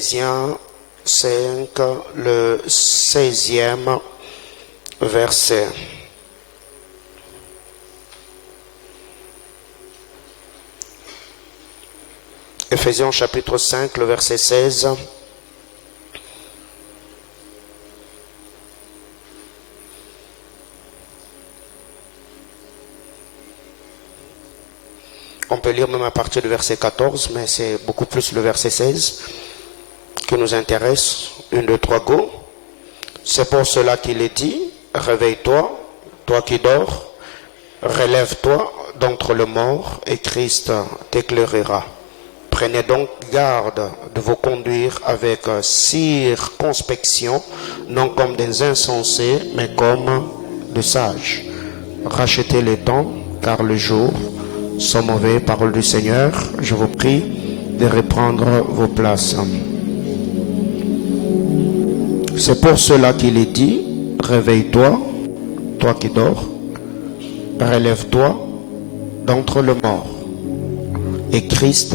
Éphésiens 5, le 16e verset. Éphésiens chapitre 5, le verset 16. On peut lire même à partir du verset 14, mais c'est beaucoup plus le verset 16 qui nous intéresse. 1, 2, 3, go. C'est pour cela qu'il est dit, réveille-toi, toi qui dors, relève-toi d'entre les morts et Christ t'éclairera. Prenez donc garde de vous conduire avec circonspection, non comme des insensés, mais comme des sages. Rachetez le temps, car le jour sont mauvais. Parole du Seigneur, je vous prie de reprendre vos places. C'est pour cela qu'il est dit, réveille-toi, toi qui dors, relève-toi d'entre les morts, et Christ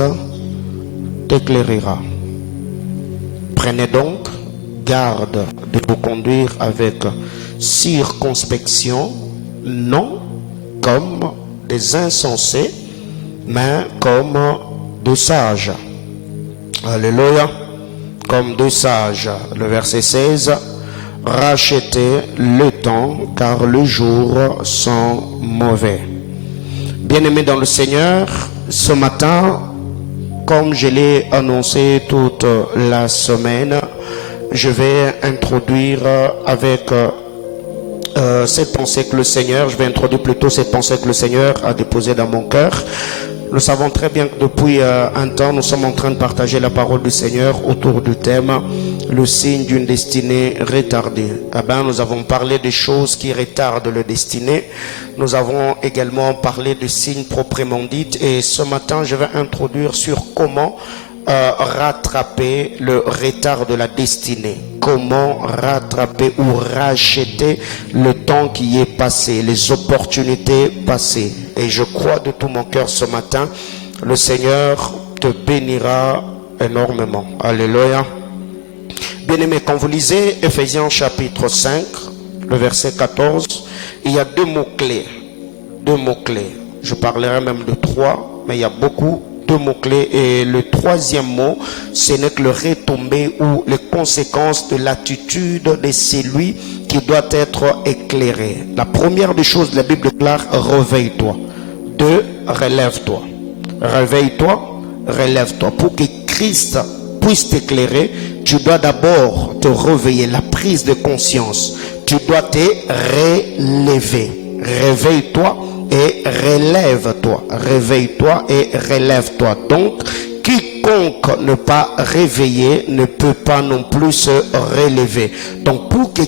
t'éclairera. Prenez donc garde de vous conduire avec circonspection, non comme des insensés, mais comme des sages. Alléluia. Comme des sages. Le verset 16. Rachetez le temps, car les jours sont mauvais. Bien-aimés dans le Seigneur, ce matin, comme je l'ai annoncé toute la semaine, je vais introduire avec cette pensée que le Seigneur, je vais introduire plutôt cette pensée que le Seigneur a déposée dans mon cœur. Nous savons très bien que depuis un temps, nous sommes en train de partager la parole du Seigneur autour du thème « Le signe d'une destinée retardée ». Nous avons parlé des choses qui retardent la destinée. Nous avons également parlé des signes proprement dits. Et ce matin, je vais introduire sur comment rattraper le retard de la destinée. Comment rattraper ou racheter le temps qui est passé, les opportunités passées. Et je crois de tout mon cœur ce matin, le Seigneur te bénira énormément. Alléluia. Bien-aimés, quand vous lisez Éphésiens chapitre 5, le verset 14, il y a deux mots-clés. Deux mots-clés. Je parlerai même de trois, mais il y a beaucoup de mots-clés. Et le troisième mot, ce n'est que le retombé ou les conséquences de l'attitude de celui qui doit être éclairé. La première des choses, la Bible déclare, réveille-toi. 2, relève-toi. Réveille-toi, relève-toi. Pour que Christ puisse t'éclairer, tu dois d'abord te réveiller, la prise de conscience. Tu dois te relever. Réveille-toi et relève-toi. Réveille-toi et relève-toi. Donc, quiconque ne pas réveiller ne peut pas non plus se relever. Donc, pour que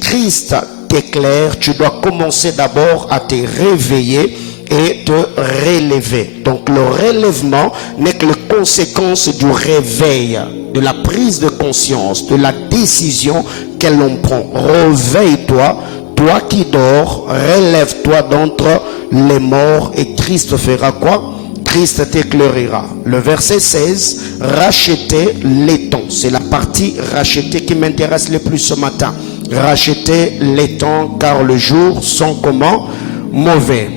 Christ t'éclaire, tu dois commencer d'abord à te réveiller et te relever. Donc, le relèvement n'est que la conséquence du réveil, de la prise de conscience, de la décision que l'on prend. Réveille-toi. Toi qui dors, relève-toi d'entre les morts et Christ fera quoi? Christ t'éclairera. Le verset 16, racheter les temps. C'est la partie racheter qui m'intéresse le plus ce matin. Racheter les temps car les jours sont comment? Mauvais.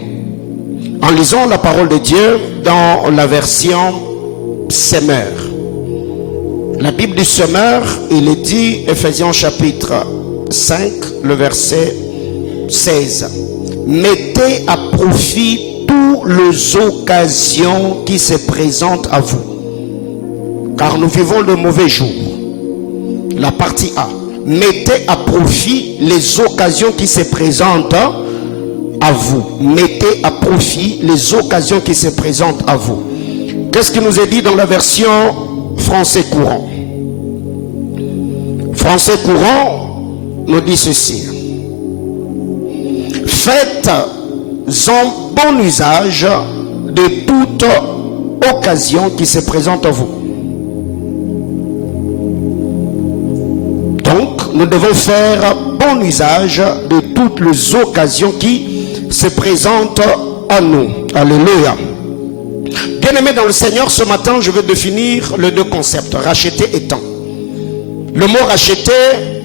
En lisant la parole de Dieu dans la version Semeur. La Bible du Semeur, il est dit, Éphésiens chapitre 5, le verset 16. Mettez à profit toutes les occasions qui se présentent à vous, car nous vivons de mauvais jours. La partie A. Mettez à profit les occasions qui se présentent à vous. Mettez à profit les occasions qui se présentent à vous. Qu'est-ce qui nous est dit dans la version français courant? Français courant nous dit ceci. Faites en bon usage de toute occasion qui se présente à vous. Donc, nous devons faire bon usage de toutes les occasions qui se présentent à nous. Alléluia. Bien-aimés dans le Seigneur, ce matin, je vais définir les deux concepts, racheter et temps. Le mot racheter,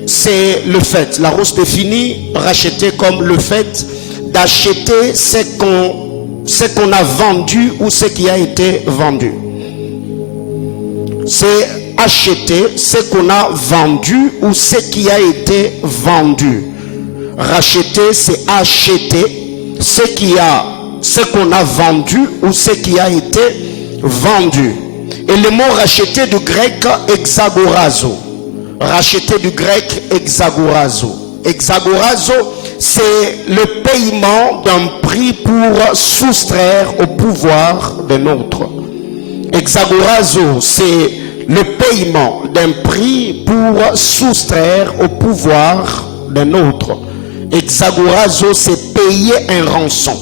c'est le fait. La Larousse définit racheter comme le fait d'acheter ce qu'on a vendu ou ce qui a été vendu. C'est acheter ce qu'on a vendu ou ce qui a été vendu. Racheter, c'est acheter ce qu'on a vendu ou ce qui a été vendu. Et le mot racheter du grec exagorazo. Racheter du grec exagorazo. Exagorazo, c'est le paiement d'un prix pour soustraire au pouvoir d'un autre. Exagorazo, c'est le paiement d'un prix pour soustraire au pouvoir d'un autre. Exagorazo, c'est payer un rançon.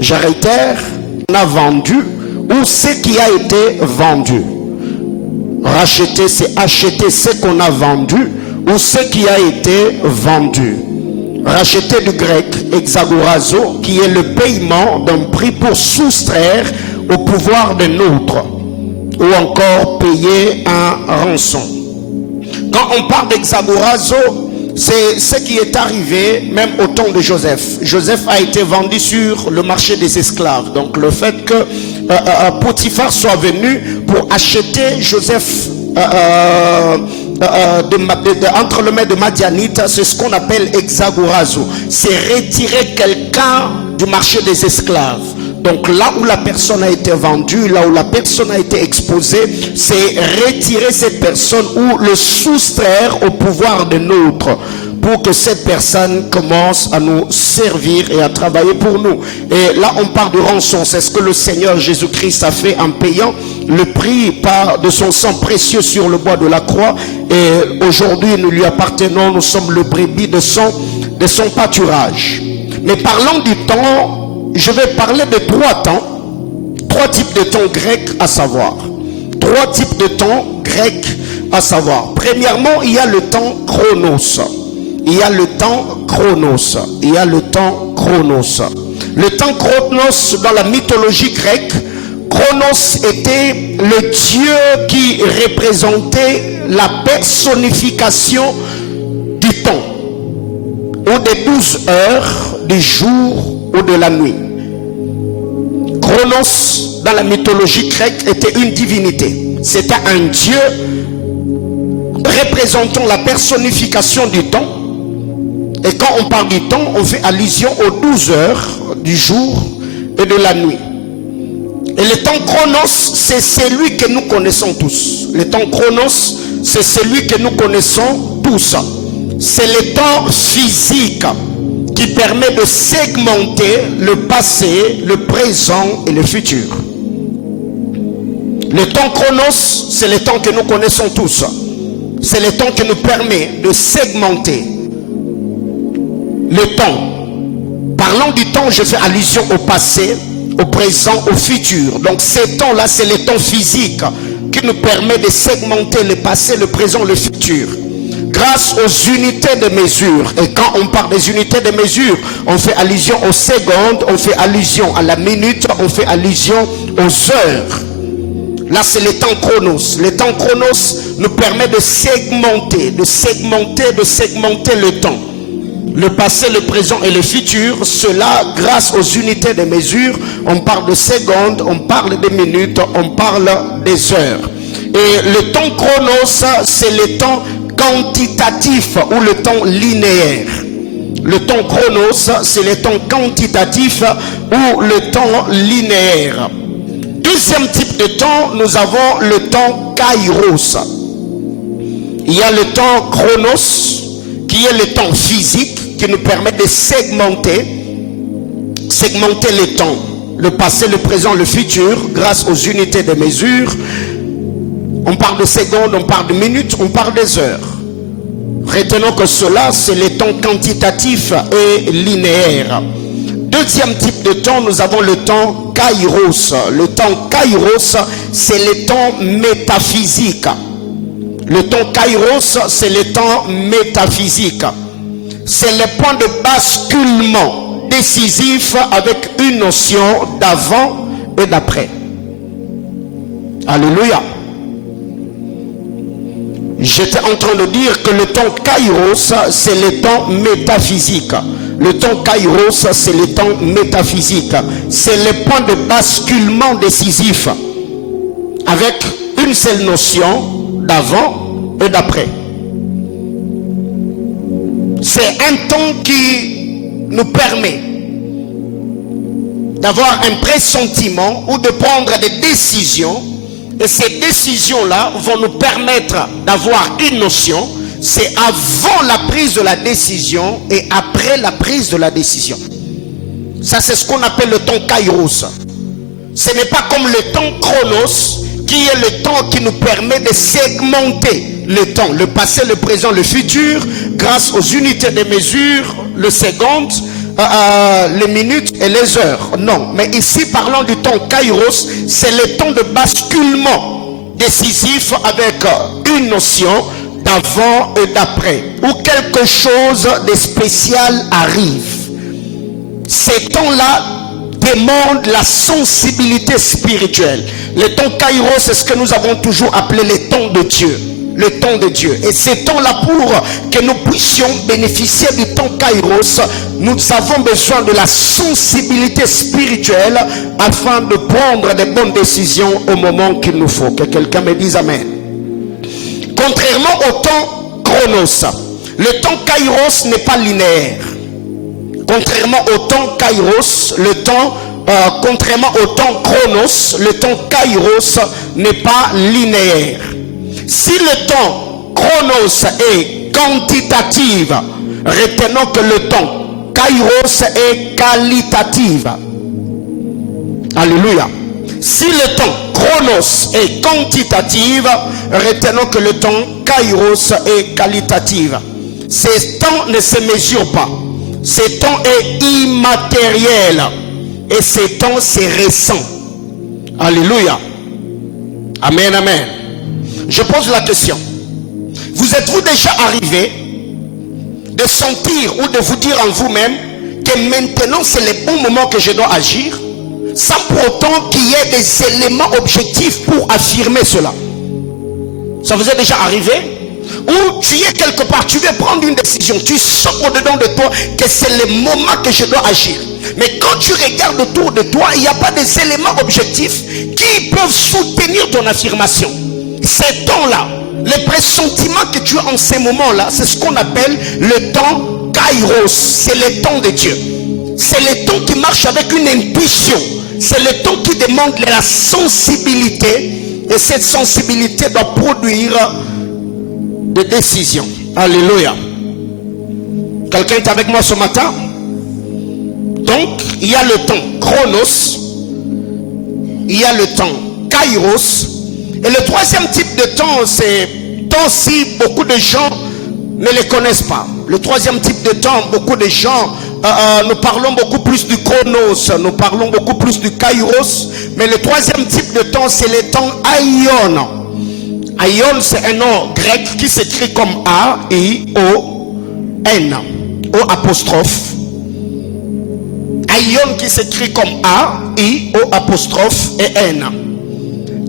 Je réitère, on a vendu ou ce qui a été vendu. Racheter, c'est acheter ce qu'on a vendu ou ce qui a été vendu. Racheter du grec exagorazo, qui est le paiement d'un prix pour soustraire au pouvoir d'un autre, ou encore payer un rançon. Quand on parle d'exagorazo, c'est ce qui est arrivé même au temps de Joseph. Joseph a été vendu sur le marché des esclaves. Donc le fait que Potiphar soit venu pour acheter Joseph entre le mains de Madianite, c'est ce qu'on appelle exagorazo. C'est retirer quelqu'un du marché des esclaves. Donc là où la personne a été vendue, là où la personne a été exposée, c'est retirer cette personne ou le soustraire au pouvoir de l'autre, pour que cette personne commence à nous servir et à travailler pour nous. Et là on parle de rançon. C'est ce que le Seigneur Jésus-Christ a fait en payant le prix de son sang précieux sur le bois de la croix. Et aujourd'hui nous lui appartenons, nous sommes le brebis de son pâturage. Mais parlons du temps. Je vais parler de trois types de temps grecs à savoir. Trois types de temps grecs à savoir. Premièrement, il y a le temps chronos. Il y a le temps chronos. Il y a le temps chronos. Le temps chronos dans la mythologie grecque, Chronos était le dieu qui représentait la personnification du temps, ou des 12 heures du jour ou de la nuit. Chronos dans la mythologie grecque était une divinité. C'était un dieu représentant la personnification du temps. Et quand on parle du temps, on fait allusion aux 12 heures du jour et de la nuit. Et le temps chronos, c'est celui que nous connaissons tous. Le temps chronos, c'est celui que nous connaissons tous. C'est le temps physique qui permet de segmenter le passé, le présent et le futur. Le temps chronos, c'est le temps que nous connaissons tous. C'est le temps qui nous permet de segmenter le temps. Parlant du temps, je fais allusion au passé, au présent, au futur. Donc ces temps-là, c'est le temps physique qui nous permet de segmenter le passé, le présent, le futur, grâce aux unités de mesure. Et quand on parle des unités de mesure, on fait allusion aux secondes, on fait allusion à la minute, on fait allusion aux heures. Là, c'est le temps chronos. Le temps chronos nous permet de segmenter le temps. Le passé, le présent et le futur, cela grâce aux unités de mesure. On parle de secondes, on parle de minutes, on parle des heures. Et le temps chronos, c'est le temps quantitatif ou le temps linéaire. Le temps chronos, c'est le temps quantitatif ou le temps linéaire. Deuxième type de temps, nous avons le temps kairos. Il y a le temps chronos, qui est le temps physique, qui nous permet de segmenter le temps, le passé, le présent, le futur, grâce aux unités de mesure. On parle de secondes, on parle de minutes, on parle des heures. Retenons que cela, c'est le temps quantitatif et linéaire. Deuxième type de temps, nous avons le temps kairos. Le temps kairos, c'est le temps métaphysique. Le temps kairos, c'est le temps métaphysique. C'est le point de basculement décisif avec une notion d'avant et d'après. Alléluia. J'étais en train de dire que le temps Kairos, c'est le temps métaphysique. Le temps Kairos, c'est le temps métaphysique. C'est le point de basculement décisif, avec une seule notion d'avant et d'après. C'est un temps qui nous permet d'avoir un pressentiment ou de prendre des décisions. Et ces décisions-là vont nous permettre d'avoir une notion. C'est avant la prise de la décision et après la prise de la décision. Ça, c'est ce qu'on appelle le temps Kairos. Ce n'est pas comme le temps Chronos, qui est le temps qui nous permet de segmenter le temps, le passé, le présent, le futur, grâce aux unités de mesure, le seconde, les minutes et les heures. Non, mais ici parlant du temps Kairos, c'est le temps de basculement décisif avec une notion d'avant et d'après, où quelque chose de spécial arrive. Ces temps-là demandent la sensibilité spirituelle. Le temps Kairos, c'est ce que nous avons toujours appelé le temps de Dieu. Le temps de Dieu. Et ces temps-là, pour que nous puissions bénéficier du temps Kairos, nous avons besoin de la sensibilité spirituelle afin de prendre des bonnes décisions au moment qu'il nous faut. Que quelqu'un me dise Amen. Contrairement au temps Chronos, le temps Kairos n'est pas linéaire. Contrairement au temps Kairos, contrairement au temps Chronos, le temps Kairos n'est pas linéaire. Si le temps Chronos est quantitatif, retenons que le temps Kairos est qualitatif. Alléluia. Si le temps Chronos est quantitatif, retenons que le temps Kairos est qualitatif. Ces temps ne se mesurent pas. Ce temps est immatériel. Et ce temps, c'est récent. Alléluia. Amen, amen. Je pose la question. Vous êtes-vous déjà arrivé de sentir ou de vous dire en vous-même que maintenant c'est le bon moment que je dois agir, sans pour autant qu'il y ait des éléments objectifs pour affirmer cela? Ça vous est déjà arrivé? Ou tu es quelque part, tu veux prendre une décision, tu sens au-dedans de toi que c'est le moment que je dois agir. Mais quand tu regardes autour de toi, il n'y a pas des éléments objectifs qui peuvent soutenir ton affirmation. Ces temps-là, les pressentiments que tu as en ces moments-là, c'est ce qu'on appelle le temps Kairos. C'est le temps de Dieu. C'est le temps qui marche avec une intuition. C'est le temps qui demande la sensibilité. Et cette sensibilité doit produire des décisions. Alléluia. Quelqu'un est avec moi ce matin? Donc, il y a le temps Chronos, il y a le temps Kairos, et le troisième type de temps, c'est temps si beaucoup de gens ne le connaissent pas. Le troisième type de temps, beaucoup de gens, nous parlons beaucoup plus du Chronos, nous parlons beaucoup plus du Kairos, mais le troisième type de temps, c'est le temps Aion. Aion, c'est un nom grec qui s'écrit comme A-I-O-N, O apostrophe. Aion qui s'écrit comme A-I-O apostrophe et N.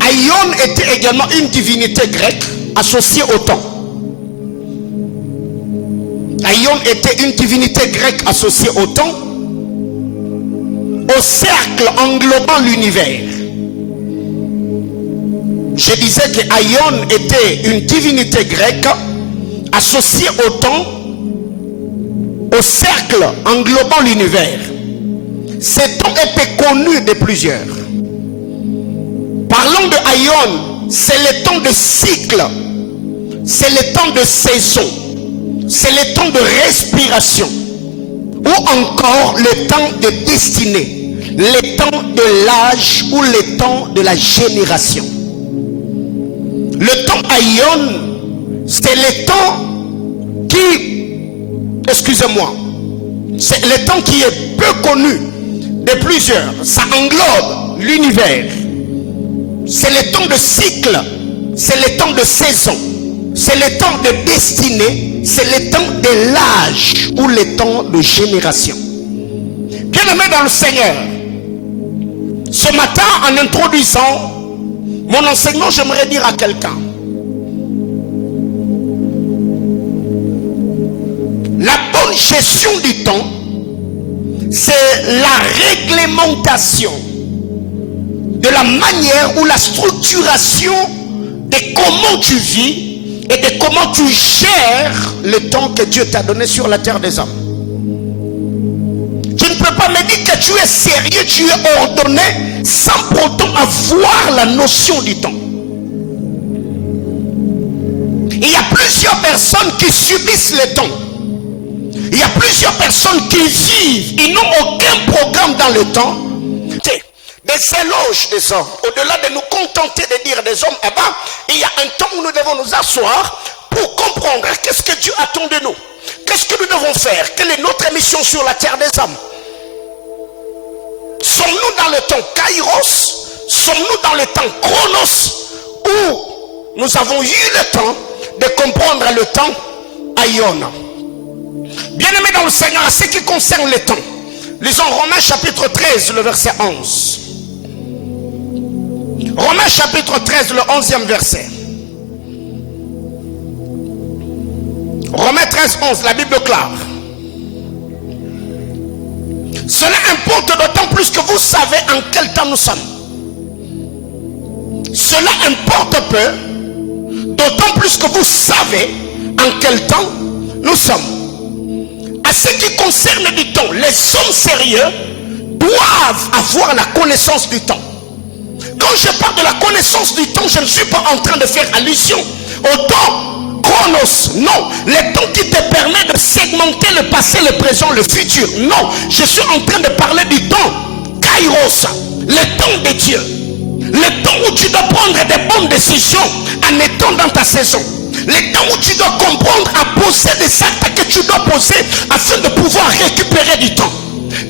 Aion était également une divinité grecque associée au temps. Aion était une divinité grecque associée au temps, au cercle englobant l'univers. Je disais que Aion était une divinité grecque associée au temps, au cercle englobant l'univers. Cet temps était connu de plusieurs. Parlons de Aion, c'est le temps de cycle, c'est le temps de saison, c'est le temps de respiration, ou encore le temps de destinée, le temps de l'âge ou le temps de la génération. Le temps Aion, c'est le temps qui, excusez-moi, c'est le temps qui est peu connu de plusieurs. Ça englobe l'univers. C'est le temps de cycle, c'est le temps de saison, c'est le temps de destinée, c'est le temps de l'âge ou le temps de génération. Bien-aimé dans le Seigneur, ce matin, en introduisant mon enseignement, j'aimerais dire à quelqu'un gestion du temps, c'est la réglementation de la manière ou la structuration de comment tu vis et de comment tu gères le temps que Dieu t'a donné sur la terre des hommes. Tu ne peux pas me dire que tu es sérieux, tu es ordonné sans pourtant avoir la notion du temps. Il y a plusieurs personnes qui subissent le temps. Il y a plusieurs personnes qui vivent, ils n'ont aucun programme dans le temps. Des éloges des hommes, au-delà de nous contenter de dire des hommes, eh ben, il y a un temps où nous devons nous asseoir pour comprendre qu'est-ce que Dieu attend de nous. Qu'est-ce que nous devons faire? Quelle est notre mission sur la terre des hommes? Sommes-nous dans le temps Kairos? Sommes-nous dans le temps Chronos? Où nous avons eu le temps de comprendre le temps Aion? Bien-aimés dans le Seigneur, à ce qui concerne le temps, lisons Romains chapitre 13, le verset 11. Romains chapitre 13, le 11e verset. Romains 13, 11, la Bible clare. Cela importe d'autant plus que vous savez en quel temps nous sommes. Cela importe peu, d'autant plus que vous savez en quel temps nous sommes. À ce qui concerne du temps, les hommes sérieux doivent avoir la connaissance du temps. Quand je parle de la connaissance du temps, je ne suis pas en train de faire allusion au temps Chronos, non, le temps qui te permet de segmenter le passé, le présent, le futur. Non, je suis en train de parler du temps Kairos, le temps de Dieu. Le temps où tu dois prendre des bonnes décisions en étant dans ta saison. Le temps où tu dois comprendre à poser des actes que tu dois poser afin de pouvoir récupérer du temps.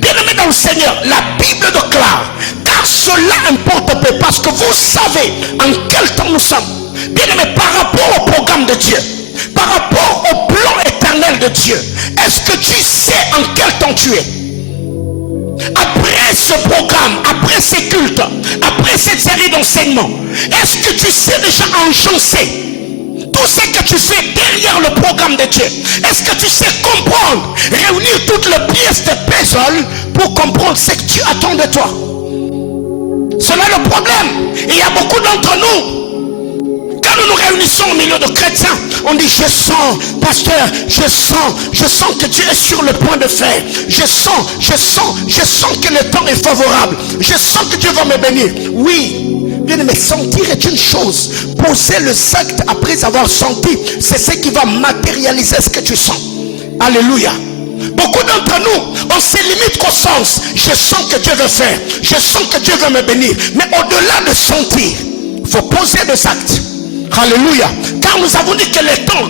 Bien-aimés dans le Seigneur, la Bible déclare, car cela importe peu parce que vous savez en quel temps nous sommes. Bien-aimés, par rapport au programme de Dieu, par rapport au plan éternel de Dieu, est-ce que tu sais en quel temps tu es? Après ce programme, après ces cultes, après cette série d'enseignements, est-ce que tu sais déjà enchaîner tout ce que tu fais derrière le programme de Dieu? Est-ce que tu sais comprendre, réunir toutes les pièces de puzzle pour comprendre ce que tu attends de toi? Cela est le problème. Il y a beaucoup d'entre nous, quand nous nous réunissons au milieu de chrétiens, on dit je sens, pasteur, je sens que Dieu est sur le point de faire. Je sens que le temps est favorable. Je sens que Dieu va me bénir. Oui, bien aimé, sentir est une chose. Poser le acte après avoir senti, c'est ce qui va matérialiser ce que tu sens. Alléluia. Beaucoup d'entre nous, on se limite qu'au sens. Je sens que Dieu veut faire. Je sens que Dieu veut me bénir. Mais au-delà de sentir, il faut poser des actes. Alléluia. Car nous avons dit que le temps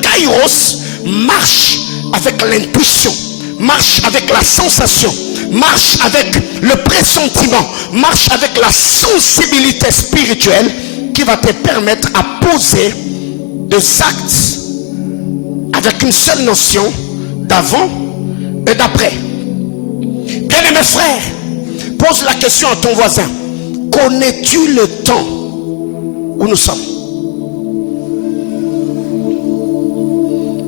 Kairos marche avec l'intuition, marche avec la sensation, marche avec le pressentiment, marche avec la sensibilité spirituelle qui va te permettre à poser des actes avec une seule notion d'avant et d'après. Bien-aimés frères, pose la question à ton voisin. Connais-tu le temps où nous sommes?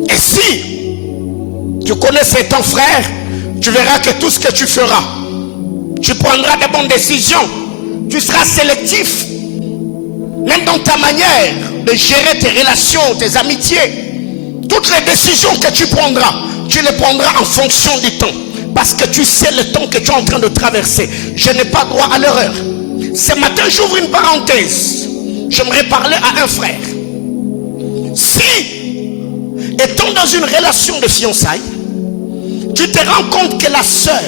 Et si tu connais ces temps, frère, tu verras que tout ce que tu feras, tu prendras de bonnes décisions, tu seras sélectif, même dans ta manière de gérer tes relations, tes amitiés. Toutes les décisions que tu prendras, tu les prendras en fonction du temps, parce que tu sais le temps que tu es en train de traverser. Je n'ai pas droit à l'erreur. Ce matin, j'ouvre une parenthèse. J'aimerais parler à un frère. Si, étant dans une relation de fiançailles, tu te rends compte que la sœur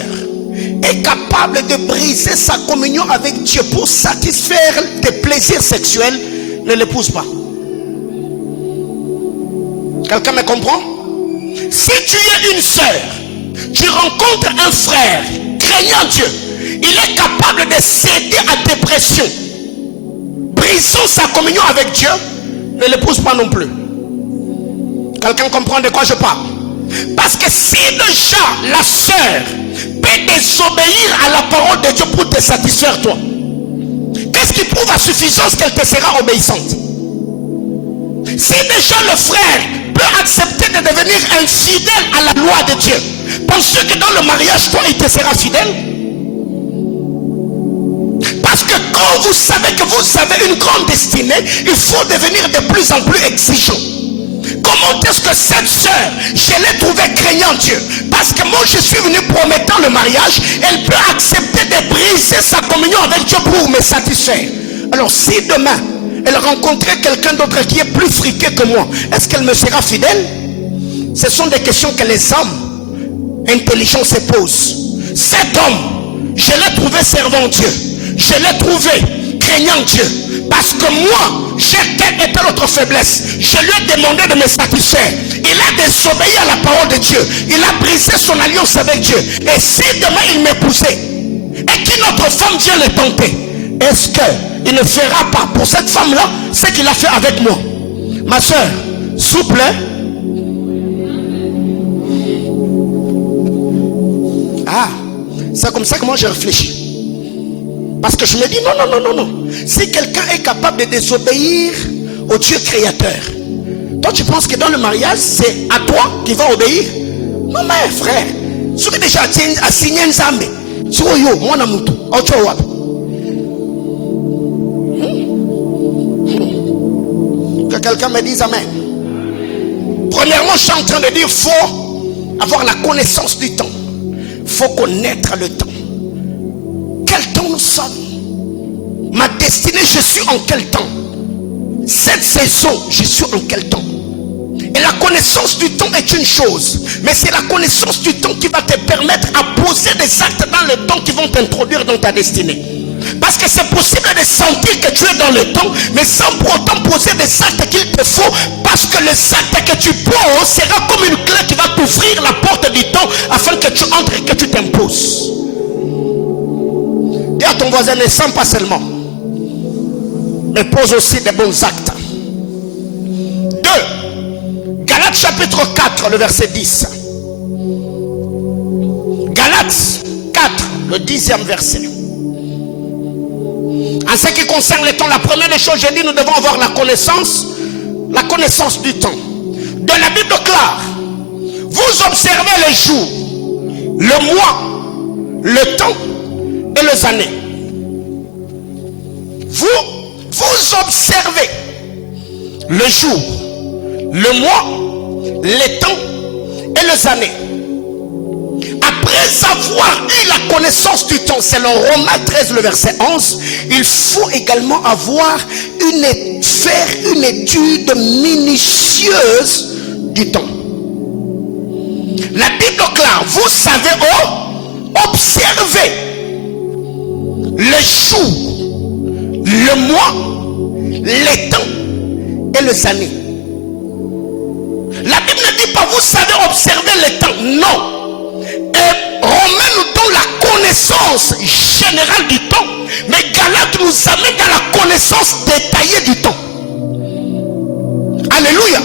est capable de briser sa communion avec Dieu pour satisfaire tes plaisirs sexuels, ne l'épouse pas. Quelqu'un me comprend? Si tu es une sœur, tu rencontres un frère craignant Dieu, il est capable de céder à tes pressions, brisant sa communion avec Dieu, ne l'épouse pas non plus. Quelqu'un comprend de quoi je parle? Parce que si déjà la sœur peut désobéir à la parole de Dieu pour te satisfaire toi, qu'est-ce qui prouve à suffisance qu'elle te sera obéissante? Si déjà le frère peut peut accepter de devenir infidèle à la loi de Dieu. Penses-tu que dans le mariage, toi, il te sera fidèle? Parce que quand vous savez que vous avez une grande destinée, il faut devenir de plus en plus exigeant. Comment est-ce que cette sœur, je l'ai trouvée craignant Dieu? Parce que moi je suis venu promettant le mariage. Elle peut accepter de briser sa communion avec Dieu pour me satisfaire. Alors si demain elle rencontrait quelqu'un d'autre qui est plus friqué que moi, est-ce qu'elle me sera fidèle? Ce sont des questions que les hommes intelligents se posent. Cet homme, je l'ai trouvé servant Dieu, je l'ai trouvé craignant Dieu, parce que moi j'ai telle et telle autre faiblesse. Je lui ai demandé de me satisfaire. Il a désobéi à la parole de Dieu. Il a brisé son alliance avec Dieu. Et si demain il m'épousait et qu'une autre femme vient le tenter, est-ce qu'il ne fera pas pour cette femme-là ce qu'il a fait avec moi? Ma soeur, souple. Ah, c'est comme ça que moi j'ai réfléchi. Parce que je me dis non. Si quelqu'un est capable de désobéir au Dieu créateur, toi tu penses que dans le mariage c'est à toi qui va obéir? Non mais frère, ce qui déjà a signé un zambe, que quelqu'un me dise amen. Premièrement, je suis en train de dire, faut avoir la connaissance du temps. Faut connaître le temps. Quel temps nous sommes? Ma destinée, je suis en quel temps? Cette saison, je suis en quel temps? Et la connaissance du temps est une chose, mais c'est la connaissance du temps qui va te permettre à poser des actes dans le temps qui vont t'introduire dans ta destinée. Parce que c'est possible de sentir que tu es dans le temps, mais sans pour autant poser des actes qu'il te faut, parce que les actes que tu poses sera comme une clé qui va t'ouvrir la porte du temps afin que tu entres et que tu t'imposes. Dis à ton voisin, ne sens pas seulement, mais pose aussi des bons actes. 2. Galates chapitre 4, le verset 10. Galates 4, le 10e verset. En ce qui concerne le temps, la première des choses, j'ai dit, nous devons avoir la connaissance du temps. De la Bible claire, vous observez les jours, le mois, le temps et les années. Vous observez le jour, le mois, les temps et les années. Après avoir eu la connaissance du temps, c'est le Romains 13, le verset 11, il faut également faire une étude minutieuse du temps. La Bible claire, vous savez, observez les jours, le mois, les temps et les années. La Bible ne dit pas vous savez observer les temps, non. Et Romains nous donne la connaissance générale du temps, mais Galates nous amène dans la connaissance détaillée du temps. Alléluia.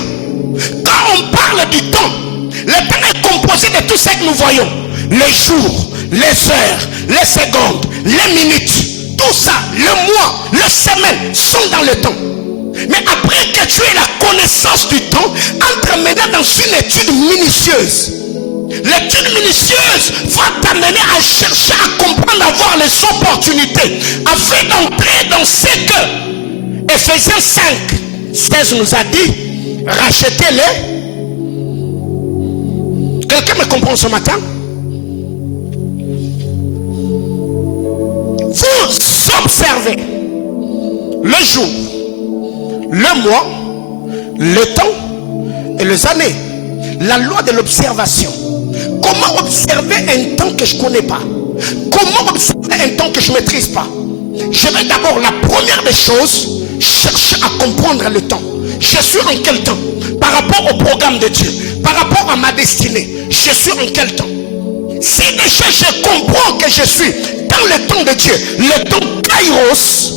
Quand on parle du temps, le temps est composé de tout ce que nous voyons. Les jours, les heures, les secondes, les minutes, tout ça, le mois, les semaines sont dans le temps. Mais après que tu aies la connaissance du temps, entre maintenant dans une étude minutieuse. L'étude minutieuse va t'amener à chercher à comprendre, à voir les opportunités, afin d'entrer dans ce que Ephésiens 5, 16 nous a dit, rachetez-les. Quelqu'un me comprend ce matin? Vous observez le jour, le mois, le temps et les années. La loi de l'observation. Comment observer un temps que je ne connais pas? Comment observer un temps que je ne maîtrise pas? Je vais d'abord, la première des choses, chercher à comprendre le temps. Je suis en quel temps? Par rapport au programme de Dieu, par rapport à ma destinée, je suis en quel temps? Si déjà je comprends que je suis dans le temps de Dieu, le temps Kairos,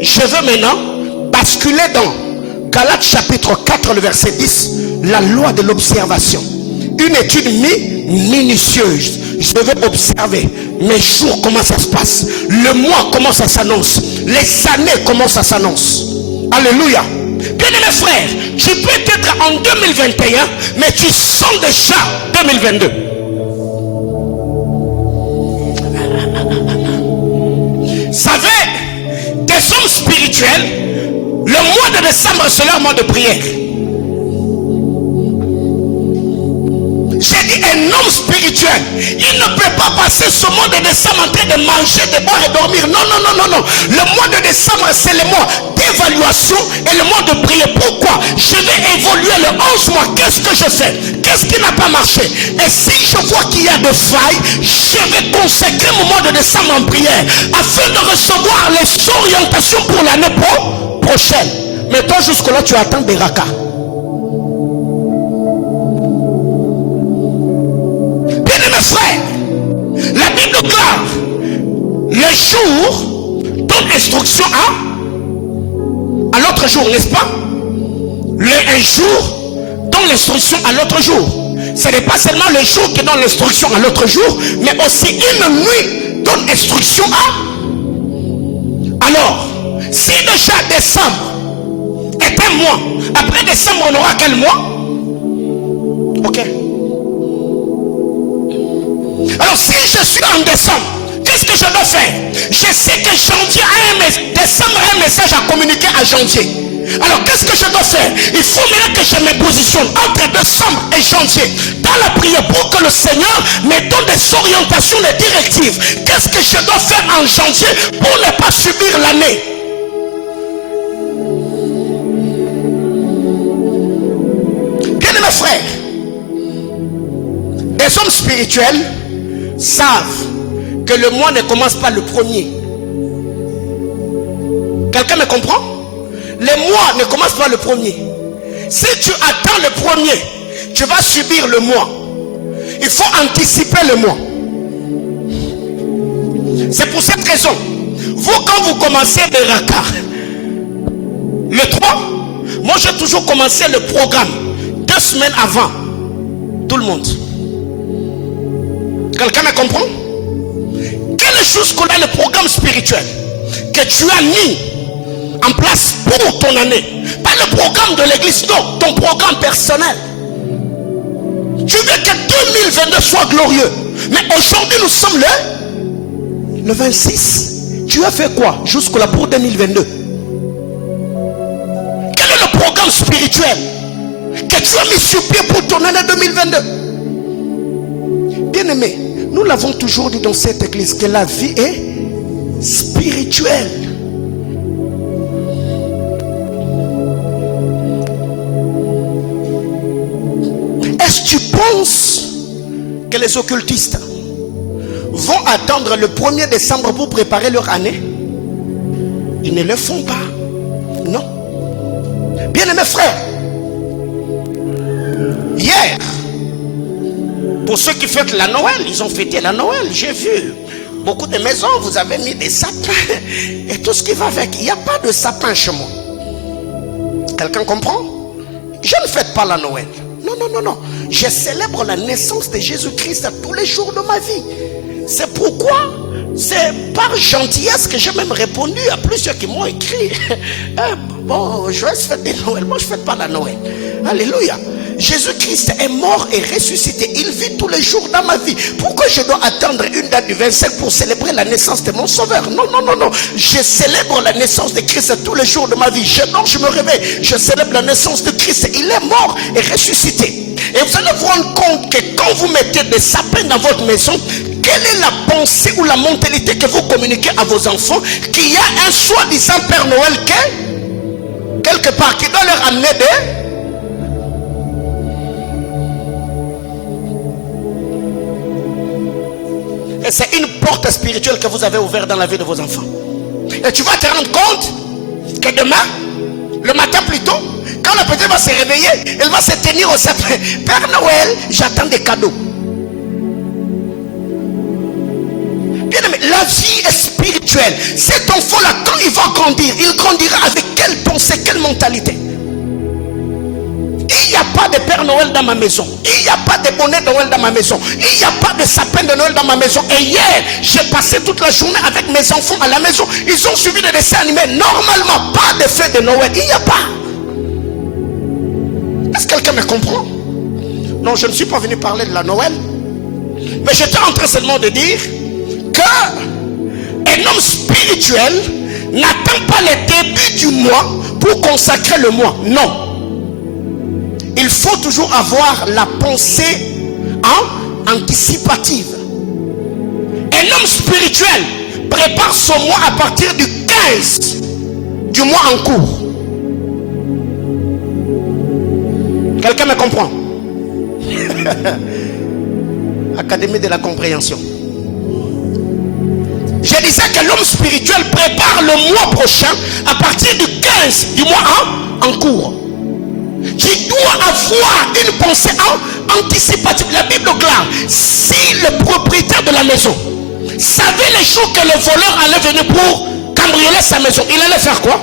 je veux maintenant basculer dans Galates chapitre 4, le verset 10, la loi de l'observation. Une étude minutieuse. Je vais observer mes jours, comment ça se passe, le mois, comment ça s'annonce, les années, comment ça s'annonce. Alléluia. Bien-aimé frère, tu peux être en 2021, mais tu sens déjà 2022. Vous savez, des hommes spirituels, le mois de décembre, c'est leur mois de prière. J'ai dit un homme spirituel, il ne peut pas passer ce mois de décembre en train de manger, de boire et dormir. Non, non, non, non, non. Le mois de décembre, c'est le mois d'évaluation et le mois de prière. Pourquoi? Je vais évoluer le 11 mois. Qu'est-ce que je fais? Qu'est-ce qui n'a pas marché? Et si je vois qu'il y a des failles, je vais consacrer mon mois de décembre en prière afin de recevoir les orientations pour l'année prochaine. Mais toi, jusque-là, tu attends des racas. Frère, la Bible déclare le jour donne instruction à l'autre jour, n'est-ce pas? Un jour donne l'instruction à l'autre jour. Ce n'est pas seulement le jour qui donne l'instruction à l'autre jour, mais aussi une nuit donne instruction à. Alors, si déjà décembre est un mois, après décembre on aura quel mois? Ok. Alors si je suis en décembre, qu'est-ce que je dois faire? Je sais que janvier décembre a un message à communiquer à janvier. Alors qu'est-ce que je dois faire? Il faut maintenant que je me positionne entre décembre et janvier dans la prière pour que le Seigneur me donne des orientations, des directives. Qu'est-ce que je dois faire en janvier pour ne pas subir l'année? Bien-aimés frères, des hommes spirituels savent que le mois ne commence pas le premier. Quelqu'un me comprend? Le mois ne commence pas le premier. Si tu attends le premier, tu vas subir le mois. Il faut anticiper le mois. C'est pour cette raison, vous quand vous commencez des racas, le 3, moi j'ai toujours commencé le programme 2 semaines avant tout le monde. Quelqu'un me comprend? Quelle est jusque-là le programme spirituel que tu as mis en place pour ton année? Pas le programme de l'église, non, ton programme personnel. Tu veux que 2022 soit glorieux. Mais aujourd'hui nous sommes le 26. Tu as fait quoi jusque-là pour 2022? Quel est le programme spirituel que tu as mis sur pied pour ton année 2022? Bien-aimé, nous l'avons toujours dit dans cette église que la vie est spirituelle. Est-ce que tu penses que les occultistes vont attendre le 1er décembre pour préparer leur année? Ils ne le font pas. Non. Bien-aimés frères, hier, pour ceux qui fêtent la Noël, ils ont fêté la Noël. J'ai vu beaucoup de maisons, vous avez mis des sapins et tout ce qui va avec. Il n'y a pas de sapin chez moi. Quelqu'un comprend? Je ne fête pas la Noël. Non, non, non, non. Je célèbre la naissance de Jésus-Christ tous les jours de ma vie. C'est pourquoi, c'est par gentillesse que j'ai même répondu à plusieurs qui m'ont écrit. Bon, je vais fêter Noël. Moi, je ne fête pas la Noël. Alléluia. Jésus-Christ est mort et ressuscité. Il vit tous les jours dans ma vie. Pourquoi je dois attendre une date du 25 pour célébrer la naissance de mon sauveur? Non, non, non, non. Je célèbre la naissance de Christ tous les jours de ma vie. Je me réveille. Je célèbre la naissance de Christ. Il est mort et ressuscité. Et vous allez vous rendre compte que quand vous mettez des sapins dans votre maison, quelle est la pensée ou la mentalité que vous communiquez à vos enfants? Qu'il y a un soi-disant Père Noël quelque part qui doit leur amener des... Et c'est une porte spirituelle que vous avez ouverte dans la vie de vos enfants. Et tu vas te rendre compte que demain, le matin plus tôt, quand la petite va se réveiller, elle va se tenir au sapin. Père Noël, j'attends des cadeaux. Bien aimé, la vie est spirituelle. Cet enfant-là, quand il va grandir, il grandira avec quelle pensée, quelle mentalité? Il n'y a pas de Père Noël dans ma maison. Il n'y a pas de bonnet de Noël dans ma maison. Il n'y a pas de sapin de Noël dans ma maison. Et hier, j'ai passé toute la journée avec mes enfants à la maison. Ils ont suivi des dessins animés. Normalement, pas de fête de Noël. Il n'y a pas. Est-ce que quelqu'un me comprend? Non, je ne suis pas venu parler de la Noël. Mais j'étais en train seulement de dire qu'un homme spirituel n'attend pas le début du mois pour consacrer le mois. Non. Il faut toujours avoir la pensée anticipative. Un homme spirituel prépare son mois à partir du 15 du mois en cours. Quelqu'un me comprend? Académie de la compréhension. Je disais que l'homme spirituel prépare le mois prochain à partir du 15 du mois en cours. Tu dois avoir une pensée anticipative. La Bible déclare, si le propriétaire de la maison savait les jours que le voleur allait venir pour cambrioler sa maison, il allait faire quoi?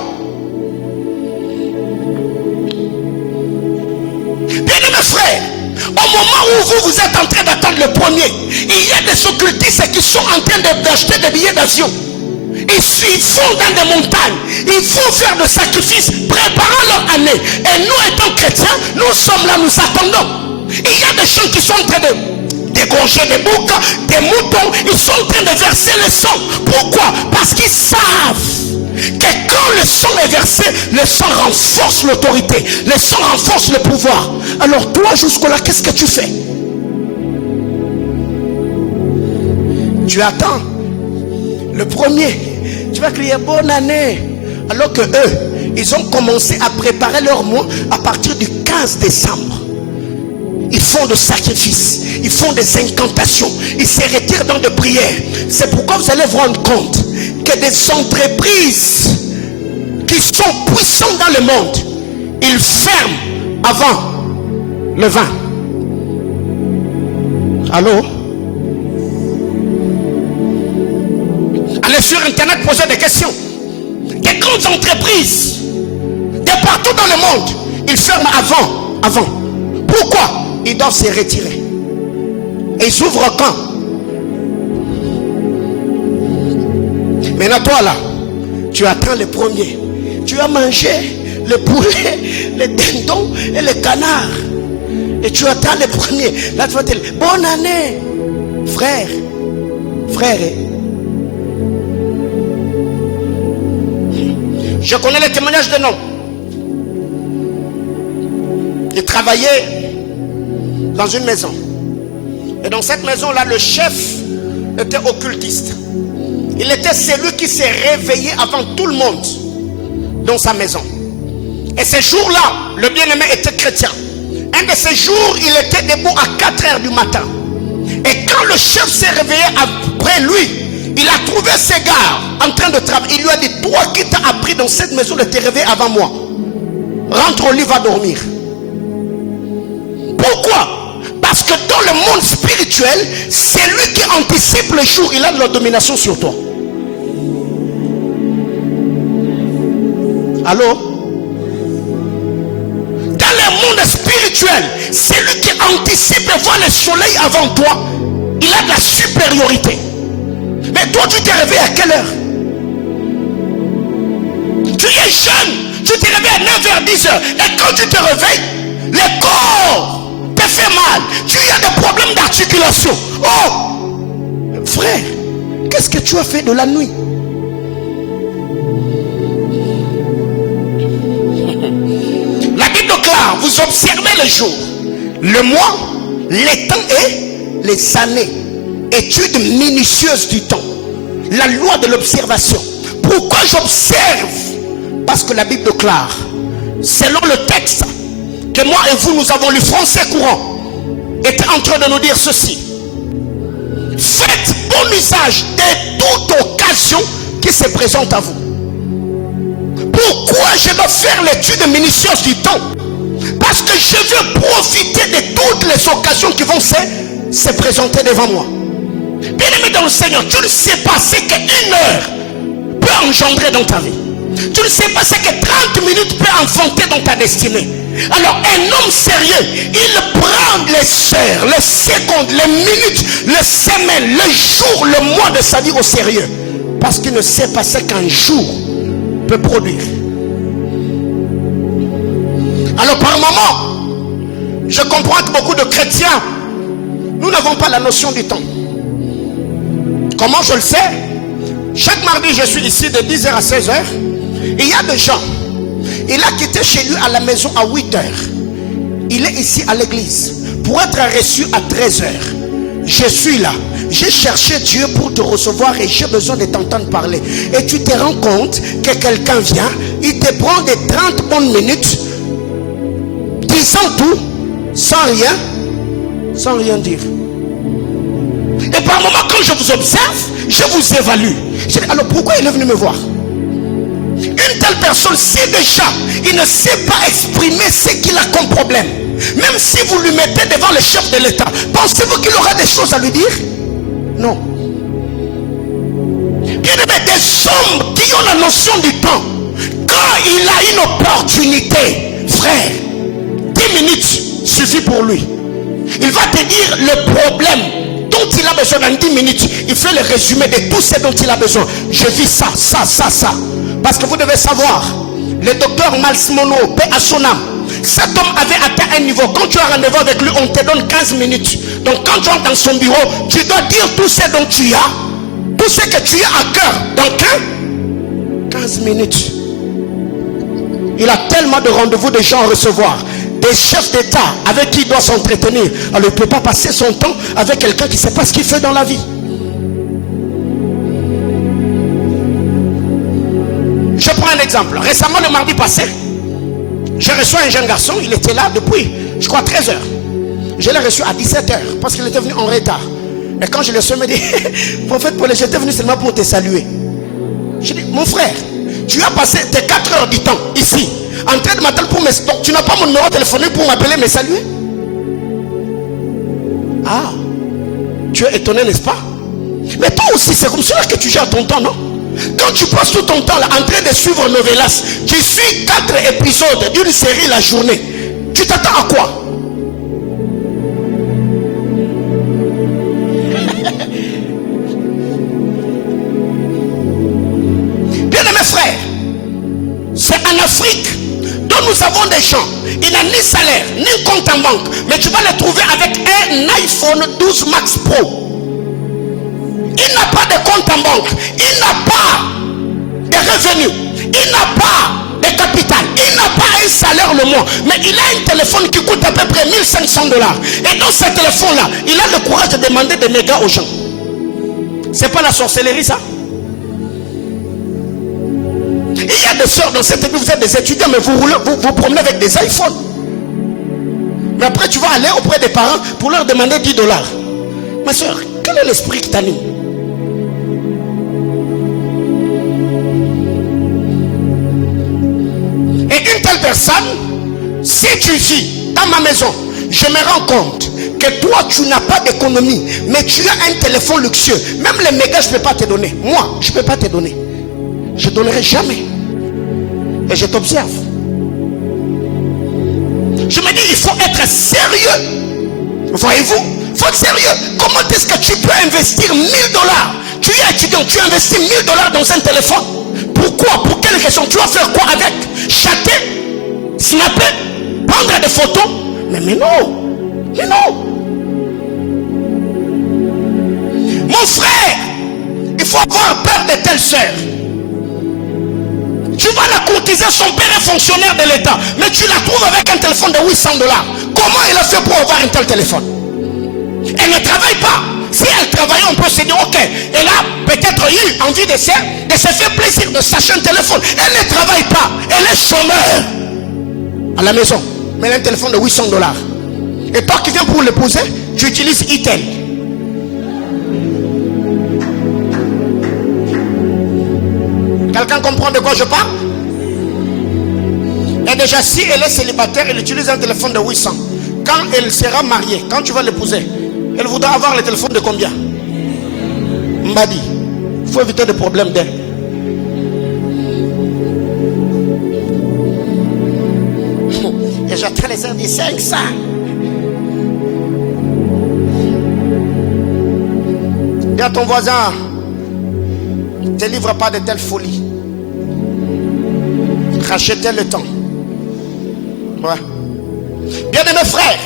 Bien-aimés frères, au moment où vous êtes en train d'attendre le premier, il y a des occultistes qui sont en train d'acheter des billets d'avion. Ils vont dans des montagnes, ils vont faire des sacrifices, préparant leur année. Et nous étant chrétiens, nous sommes là, nous attendons. Il y a des gens qui sont en train de dégorger des boucs, des moutons, ils sont en train de verser le sang. Pourquoi? Parce qu'ils savent que quand le sang est versé, le sang renforce l'autorité, le sang renforce le pouvoir. Alors toi, jusque-là, qu'est-ce que tu fais? Tu attends le premier, tu vas crier bonne année, alors que eux, ils ont commencé à préparer leur mois à partir du 15 décembre. Ils font des sacrifices, ils font des incantations, ils se retirent dans des prières. C'est pourquoi vous allez vous rendre compte que des entreprises qui sont puissantes dans le monde, ils ferment avant le 20. Allô? Allez sur internet, poser des questions. Des grandes entreprises de partout dans le monde, ils ferment avant. Pourquoi? Ils doivent se retirer. Et ils ouvrent quand? Maintenant toi là, tu attends le premier. Tu as mangé le poulet, le dindon et le canard. Et tu attends le premier. Là tu vas te dire, bonne année. Frère. Je connais les témoignages de noms. Il travaillait dans une maison. Et dans cette maison-là, le chef était occultiste. Il était celui qui s'est réveillé avant tout le monde dans sa maison. Et ces jours-là, le bien-aimé était chrétien. Un de ces jours, il était debout à 4 heures du matin. Et quand le chef s'est réveillé après lui, il a trouvé ces gars en train de travailler. Il lui a dit, toi qui t'as appris dans cette maison de te réveiller avant moi, rentre au lit, va dormir. Pourquoi? Parce que dans le monde spirituel, c'est lui qui anticipe le jour. Il a de la domination sur toi. Allô? Dans le monde spirituel, c'est lui qui anticipe et voit le soleil avant toi. Il a de la supériorité. Mais toi, tu t'es réveillé à quelle heure? Tu es jeune, tu t'es réveillé à 9h, 10h. Et quand tu te réveilles, le corps te fait mal. Tu as des problèmes d'articulation. Oh! Frère, qu'est-ce que tu as fait de la nuit? La Bible déclare, vous observez les jours, le mois, les temps et les années. Étude minutieuse du temps. La loi de l'observation. Pourquoi j'observe? Parce que la Bible déclare, selon le texte que moi et vous nous avons lu, français courant, était en train de nous dire ceci: faites bon usage de toute occasion qui se présente à vous. Pourquoi je dois faire l'étude minutieuse du temps? Parce que je veux profiter de toutes les occasions qui vont se présenter devant moi. Bien aimé dans le Seigneur, tu ne sais pas ce qu'une heure peut engendrer dans ta vie. Tu ne sais pas ce que 30 minutes peut enfanter dans ta destinée. Alors un homme sérieux, il prend les heures, les secondes, les minutes, les semaines, les jours, le mois de sa vie au sérieux. Parce qu'il ne sait pas ce qu'un jour peut produire. Alors par moment, Je comprends que beaucoup de chrétiens, nous n'avons pas la notion du temps. Comment je le sais? Chaque mardi, je suis ici de 10h à 16h. Il y a des gens, il a quitté chez lui à la maison à 8h. Il est ici à l'église pour être reçu à 13h. Je suis là. J'ai cherché Dieu pour te recevoir et j'ai besoin de t'entendre parler. Et tu te rends compte que quelqu'un vient, il te prend des 30 bonnes minutes, disant tout, sans rien dire. Et par moment, quand je vous observe, je vous évalue. Je dis, alors pourquoi il est venu me voir? Une telle personne, si déjà il ne sait pas exprimer ce qu'il a comme problème, même si vous lui mettez devant le chef de l'État, pensez-vous qu'il aura des choses à lui dire? Non. Bien aimé, des hommes qui ont la notion du temps, quand il a une opportunité, frère, 10 minutes suffit pour lui. Il va te dire le problème dont il a besoin dans 10 minutes. Il fait le résumé de tout ce dont il a besoin. Je vis ça. Parce que vous devez savoir, le docteur Miles Monroe, paix à son âme, cet homme avait atteint un niveau. Quand tu as rendez-vous avec lui, on te donne 15 minutes. Donc quand tu entres dans son bureau, tu dois dire tout ce dont tu as, tout ce que tu as à cœur dans 15 minutes. Il a tellement de rendez-vous de gens à recevoir, des chefs d'État avec qui il doit s'entretenir. Alors il ne peut pas passer son temps avec quelqu'un qui ne sait pas ce qu'il fait dans la vie. Je prends un exemple. Récemment, le mardi passé, j'ai reçu un jeune garçon. Il était là depuis, je crois, 13h. Je l'ai reçu à 17h parce qu'il était venu en retard. Et quand je le suis, il me dit, prophète Paul, j'étais venu seulement pour te saluer. Je dis, mon frère, tu as passé tes 4 heures du temps ici, en train de m'attendre pour me... Donc, tu n'as pas mon numéro téléphonique pour m'appeler, me saluer? Ah, tu es étonné, n'est-ce pas? Mais toi aussi, c'est comme cela que tu gères ton temps, non? Quand tu passes tout ton temps là, en train de suivre Novelas, tu suis 4 épisodes d'une série la journée, tu t'attends à quoi? Bien aimé frère, c'est en Afrique dont nous avons des gens, il n'a ni salaire, ni compte en banque, mais tu vas les trouver avec un iPhone 12 Max Pro. Il n'a pas de compte en banque, il n'a pas de revenus, il n'a pas de capital, il n'a pas un salaire le mois, mais il a un téléphone qui coûte à peu près $1500. Et dans ce téléphone-là, il a le courage de demander des mégas aux gens. C'est pas la sorcellerie, ça? Il y a des soeurs dans cette église, vous êtes des étudiants, mais vous promenez avec des iPhones. Mais après, tu vas aller auprès des parents pour leur demander $10. Ma soeur, quel est l'esprit qui t'anime? Et une telle personne, si tu vis dans ma maison, je me rends compte que toi tu n'as pas d'économie, mais tu as un téléphone luxueux. Même les mégas, je ne peux pas te donner. Moi, je ne peux pas te donner. Je ne donnerai jamais. Et je t'observe. Je me dis, il faut être sérieux. Voyez-vous, il faut être sérieux. Comment est-ce que tu peux investir $1000? Tu es étudiant, tu investis $1000 dans un téléphone. Pourquoi? Pour quelle raison? Tu vas faire quoi avec? Chatter, snapper, prendre des photos? Mais non, mais non. Mon frère, il faut avoir peur de telle sœur. Tu vas la courtiser, son père est fonctionnaire de l'État, mais tu la trouves avec un téléphone de $800. Comment elle a fait pour avoir un tel téléphone? Elle ne travaille pas. Si elle travaillait, on peut se dire, ok, elle a peut-être eu envie de se faire plaisir, de s'acheter un téléphone. Elle ne travaille pas, elle est chômeur à la maison, mais elle a un téléphone de $800. Et toi qui viens pour l'épouser, tu utilises Itel. Quelqu'un comprend de quoi je parle? Et déjà, si elle est célibataire, elle utilise un téléphone de 800. Quand elle sera mariée, quand tu vas l'épouser, elle voudra avoir le téléphone de combien? Mbadi. Il faut éviter des problèmes d'elle. Et j'attends les heures de 500. Dis à ton voisin, ne te livre pas de telle folie. Rachetez le temps. Ouais. Bien aimé frère,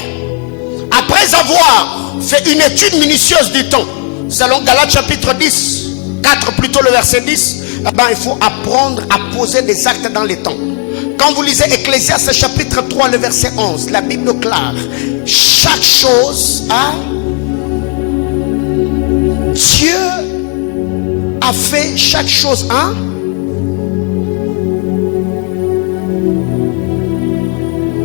Après avoir fait une étude minutieuse du temps, selon Galates chapitre 10, 4 plutôt le verset 10, là-bas il faut apprendre à poser des actes dans les temps. Quand vous lisez Ecclésiaste chapitre 3 le verset 11, la Bible déclare chaque chose a Dieu a fait chaque chose hein?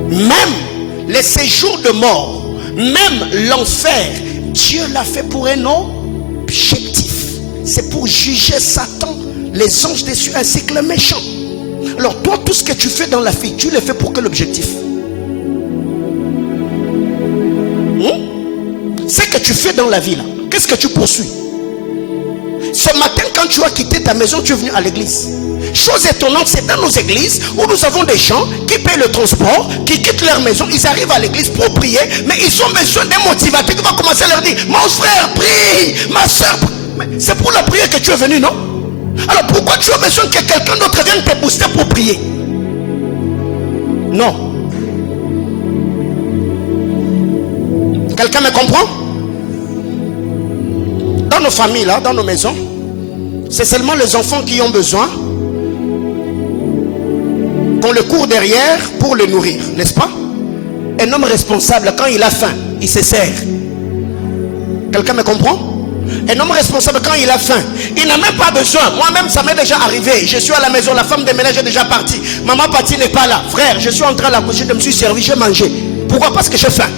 Même les séjours de mort, même l'enfer, Dieu l'a fait pour un objectif. C'est pour juger Satan, les anges déçus ainsi que les méchants. Alors toi, tout ce que tu fais dans la vie, tu le fais pour quel objectif? Ce que tu fais dans la vie là, qu'est-ce que tu poursuis? Ce matin, quand tu as quitté ta maison, tu es venu à l'église. Chose étonnante, c'est dans nos églises où nous avons des gens qui paient le transport, qui quittent leur maison, ils arrivent à l'église pour prier, mais ils ont besoin d'un motivateur qui va commencer à leur dire: mon frère, prie, ma soeur, c'est pour la prière que tu es venu, non? Alors pourquoi tu as besoin que quelqu'un d'autre vienne te booster pour prier? Non. Quelqu'un me comprend? Dans nos familles, là, dans nos maisons, c'est seulement les enfants qui ont besoin qu'on le court derrière pour le nourrir, n'est-ce pas? Un homme responsable, quand il a faim, il se sert. Quelqu'un me comprend? Un homme responsable, quand il a faim, il n'a même pas besoin. Moi-même, ça m'est déjà arrivé. Je suis à la maison, la femme de ménage est déjà partie. Maman Pati n'est pas là. Frère, je suis en train de la coucher, je me suis servi, j'ai mangé. Pourquoi? Parce que j'ai faim.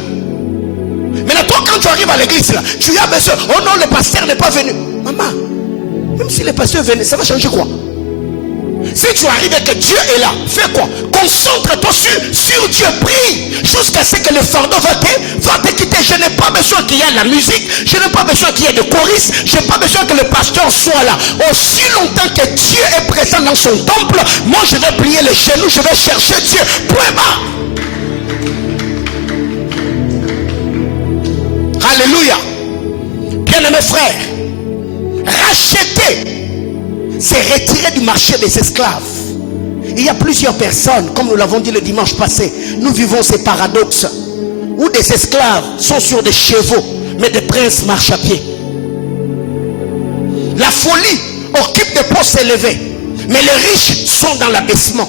Maintenant, toi, quand tu arrives à l'église, là, tu as besoin. Oh non, le pasteur n'est pas venu. Maman, même si le pasteur venait, ça va changer quoi? Si tu arrives et que Dieu est là, fais quoi? Concentre-toi sur Dieu, prie jusqu'à ce que le fardeau va te quitter. Je n'ai pas besoin qu'il y ait de la musique, je n'ai pas besoin qu'il y ait de choristes, je n'ai pas besoin que le pasteur soit là. Aussi longtemps que Dieu est présent dans son temple, moi je vais plier les genoux, je vais chercher Dieu. Point barre. Alléluia. Bien-aimés frères, racheter, c'est retirer du marché des esclaves. Il y a plusieurs personnes, comme nous l'avons dit le dimanche passé, nous vivons ces paradoxes où des esclaves sont sur des chevaux, mais des princes marchent à pied. La folie occupe des postes élevés, mais les riches sont dans l'abaissement.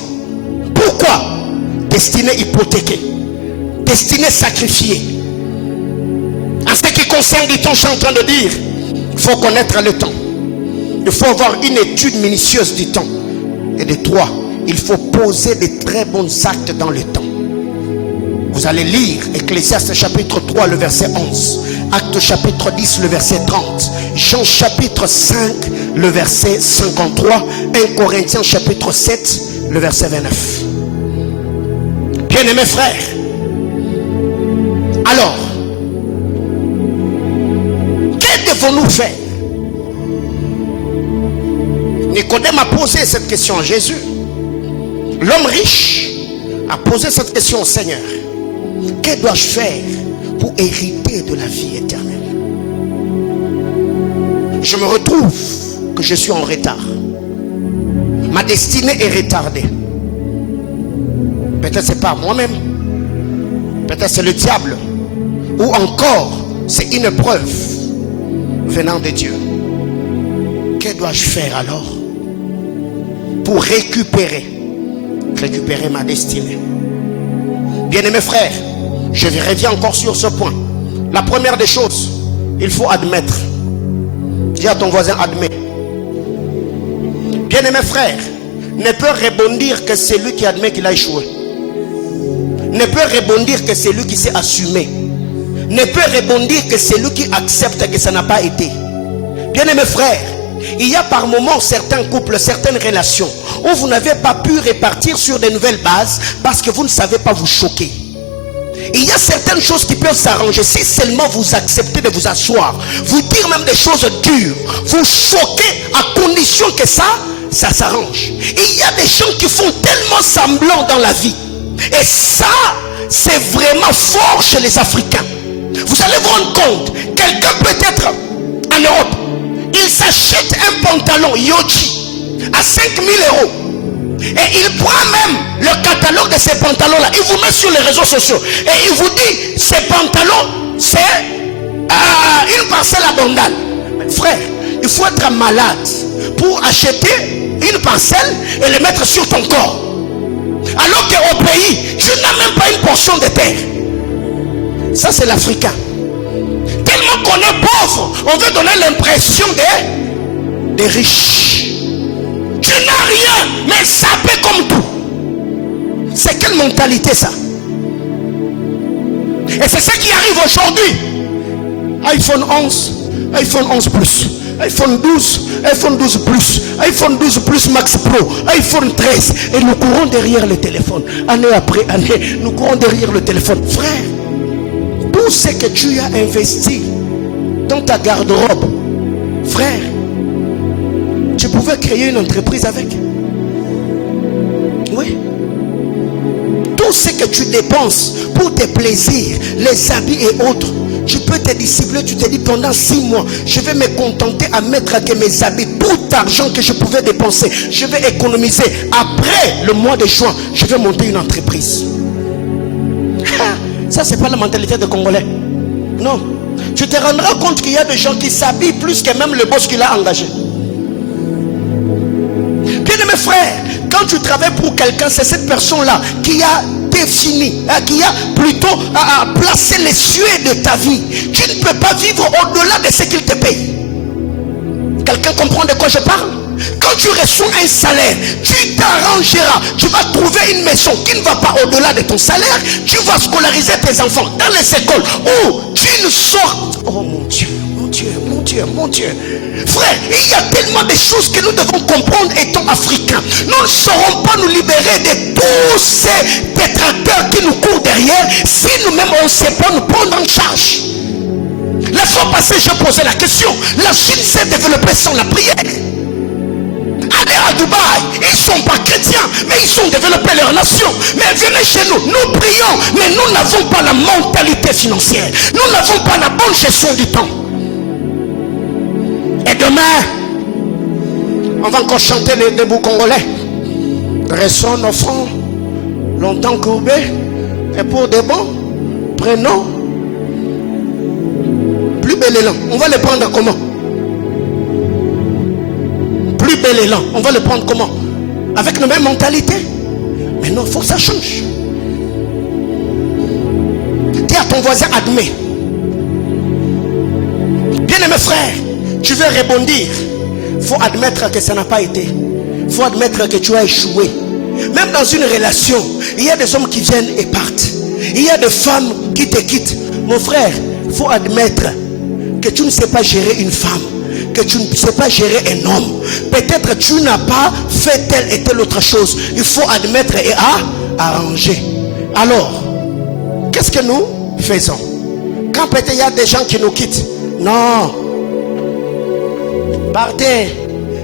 Pourquoi? Destinés hypothéqués, destinés sacrifiés. En ce qui concerne du temps, je suis en train de dire, il faut connaître le temps. Il faut avoir une étude minutieuse du temps. Et de trois, il faut poser de très bons actes dans le temps. Vous allez lire Ecclésiaste chapitre 3 le verset 11, Actes chapitre 10 le verset 30, Jean chapitre 5 le verset 53, 1 Corinthiens chapitre 7 le verset 29. Bien-aimés frères, alors que devons-nous faire? Nicodème a posé cette question à Jésus. L'homme riche a posé cette question au Seigneur. Que dois-je faire pour hériter de la vie éternelle? Je me retrouve que je suis en retard. Ma destinée est retardée. Peut-être c'est pas moi-même. Peut-être c'est le diable. Ou encore c'est une preuve venant de Dieu. Que dois-je faire alors pour récupérer ma destinée? Bien-aimés frères, je reviens encore sur ce point. La première des choses, il faut admettre. Dis à ton voisin, admets. Bien-aimés frères, ne peut rebondir que celui qui admet qu'il a échoué. Ne peut rebondir que celui qui s'est assumé. Ne peut rebondir que celui qui accepte que ça n'a pas été. Bien-aimés frères, il y a par moments certains couples, certaines relations où vous n'avez pas pu repartir sur de nouvelles bases parce que vous ne savez pas vous choquer. Il y a certaines choses qui peuvent s'arranger si seulement vous acceptez de vous asseoir, vous dire même des choses dures, vous choquer à condition que ça s'arrange. Il y a des gens qui font tellement semblant dans la vie, et ça c'est vraiment fort chez les Africains. Vous allez vous rendre compte, quelqu'un peut-être en Europe, il s'achète un pantalon Yoji à 5 000 €. Et il prend même le catalogue de ces pantalons-là. Il vous met sur les réseaux sociaux. Et il vous dit, ces pantalons, c'est une parcelle abondante. Frère, il faut être malade pour acheter une parcelle et le mettre sur ton corps. Alors qu'au pays, tu n'as même pas une portion de terre. Ça, c'est l'Africain. Tellement qu'on est pauvre, on veut donner l'impression des riches. Tu n'as rien, mais ça peut comme tout. C'est quelle mentalité ça? Et c'est ça qui arrive aujourd'hui. iPhone 11, iPhone 11 Plus, iPhone 12, iPhone 12 Plus, iPhone 12 Plus Max Pro, iPhone 13. Et nous courons derrière le téléphone. Année après année, nous courons derrière le téléphone. Frère, tout ce que tu as investi dans ta garde-robe, frère, tu pouvais créer une entreprise avec. Oui. Tout ce que tu dépenses pour tes plaisirs, les habits et autres, tu peux te discipliner. Tu te dis pendant 6 mois, je vais me contenter à mettre que mes habits, tout argent que je pouvais dépenser, je vais économiser. Après le mois de juin, je vais monter une entreprise. Ça, c'est pas la mentalité des Congolais. Non. Tu te rendras compte qu'il y a des gens qui s'habillent plus que même le boss qui l'a engagé. Bien aimé frère, quand tu travailles pour quelqu'un, c'est cette personne-là qui a défini, qui a plutôt placé les souhaits de ta vie. Tu ne peux pas vivre au-delà de ce qu'il te paye. Quelqu'un comprend de quoi je parle? Quand tu reçois un salaire, tu t'arrangeras. Tu vas trouver une maison qui ne va pas au-delà de ton salaire. Tu vas scolariser tes enfants dans les écoles où tu ne sors. Oh mon Dieu, mon Dieu, mon Dieu, mon Dieu. Frère, il y a tellement de choses que nous devons comprendre étant africains. Nous ne saurons pas nous libérer de tous ces détracteurs qui nous courent derrière si nous-mêmes on ne sait pas nous prendre en charge. La fois passée, je posais la question. La Chine s'est développée sans la prière. Allez à Dubaï, ils ne sont pas chrétiens, mais ils ont développé leur nation. Mais venez chez nous, nous prions, mais nous n'avons pas la mentalité financière. Nous n'avons pas la bonne gestion du temps. Et demain, on va encore chanter les débuts congolais. Dressons nos fronts, longtemps courbés, et pour des bons, prenons plus bel élan. On va les prendre comment? Plus bel élan, on va le prendre comment? Avec nos mêmes mentalités? Mais non, il faut que ça change. Dis à ton voisin, admets. Bien aimé frère, tu veux rebondir, il faut admettre que ça n'a pas été. Il faut admettre que tu as échoué. Même dans une relation, il y a des hommes qui viennent et partent. Il y a des femmes qui te quittent. Mon frère, il faut admettre que tu ne sais pas gérer une femme, que tu ne sais pas gérer un homme. Peut-être tu n'as pas fait telle et telle autre chose. Il faut admettre et arranger. Alors, qu'est-ce que nous faisons? Quand peut-être il y a des gens qui nous quittent, non, partez,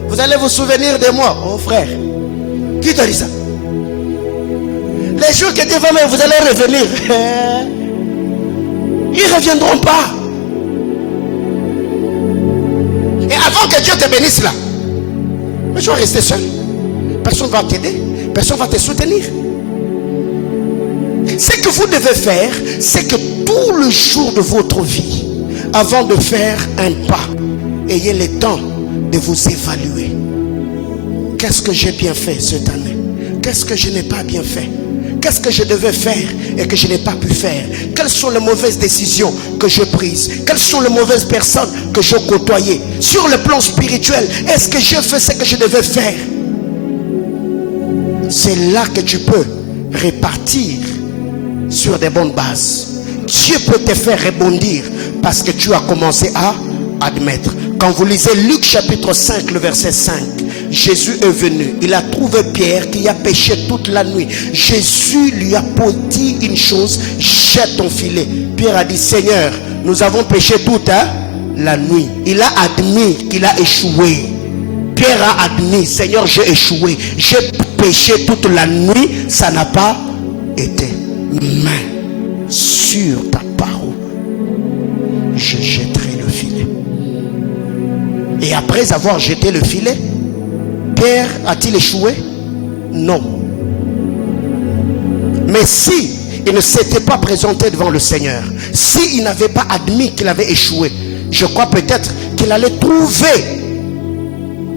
vous allez vous souvenir de moi. Oh frère, qui t'a dit ça? Les jours que Dieu va mettre, vous allez revenir. Ils ne reviendront pas. Et avant que Dieu te bénisse là, mais tu vas rester seul. Personne ne va t'aider, personne ne va te soutenir. Ce que vous devez faire, c'est que tout le jour de votre vie, avant de faire un pas, ayez le temps de vous évaluer. Qu'est-ce que j'ai bien fait cette année? Qu'est-ce que je n'ai pas bien fait? Qu'est-ce que je devais faire et que je n'ai pas pu faire? Quelles sont les mauvaises décisions que j'ai prises? Quelles sont les mauvaises personnes que j'ai côtoyées? Sur le plan spirituel, est-ce que j'ai fait ce que je devais faire? C'est là que tu peux repartir sur des bonnes bases. Dieu peut te faire rebondir parce que tu as commencé à admettre. Quand vous lisez Luc chapitre 5, le verset 5, Jésus est venu, il a trouvé Pierre qui a pêché toute la nuit. Jésus lui a dit une chose: jette ton filet. Pierre a dit: Seigneur, nous avons pêché toute la nuit. Il a admis qu'il a échoué. Pierre a admis: Seigneur, j'ai échoué, j'ai péché toute la nuit, ça n'a pas été. Mais sur ta parole, je jetterai le filet. Et après avoir jeté le filet, Pierre a-t-il échoué? Non. Mais si il ne s'était pas présenté devant le Seigneur, s'il n'avait pas admis qu'il avait échoué, je crois peut-être qu'il allait trouver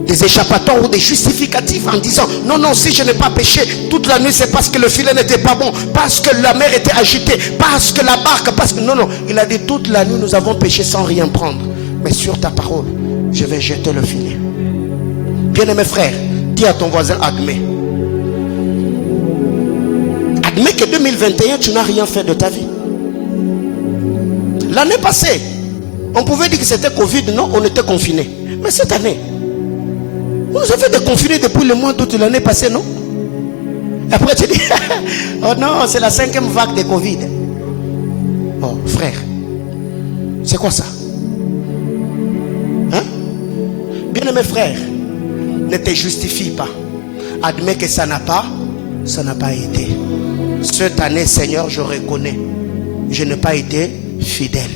des échappatoires ou des justificatifs en disant non, non, si je n'ai pas péché toute la nuit, c'est parce que le filet n'était pas bon, parce que la mer était agitée, parce que la barque, parce que... Non, non, il a dit toute la nuit nous avons péché sans rien prendre, mais sur ta parole, je vais jeter le filet. Bien-aimé frère, dis à ton voisin, admets. Admets que 2021, tu n'as rien fait de ta vie. L'année passée, on pouvait dire que c'était Covid, non, on était confinés. Mais cette année, on nous a fait déconfiner depuis le mois d'août de l'année passée, non? Et après tu dis, oh non, c'est la 5e vague de Covid. Oh frère, c'est quoi ça? Hein? Bien-aimé frère, ne te justifie pas. Admets que ça n'a pas été. Cette année, Seigneur, je reconnais, je n'ai pas été fidèle.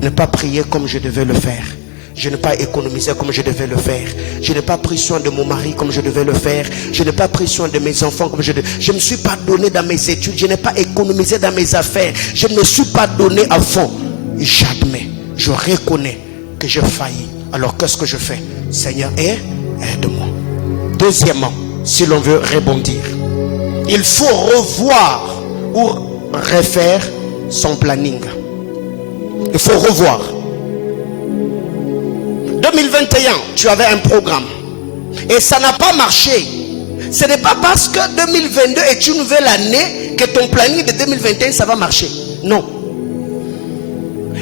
Je n'ai pas prié comme je devais le faire. Je n'ai pas économisé comme je devais le faire. Je n'ai pas pris soin de mon mari comme je devais le faire. Je n'ai pas pris soin de mes enfants comme je devais. Je ne me suis pas donné dans mes études. Je n'ai pas économisé dans mes affaires. Je ne me suis pas donné à fond. J'admets, je reconnais que j'ai failli. Alors qu'est-ce que je fais? Seigneur, aide-moi. Deuxièmement, si l'on veut rebondir, il faut revoir ou refaire son planning. Il faut revoir. 2021, tu avais un programme et ça n'a pas marché. Ce n'est pas parce que 2022 est une nouvelle année que ton planning de 2021 ça va marcher. Non.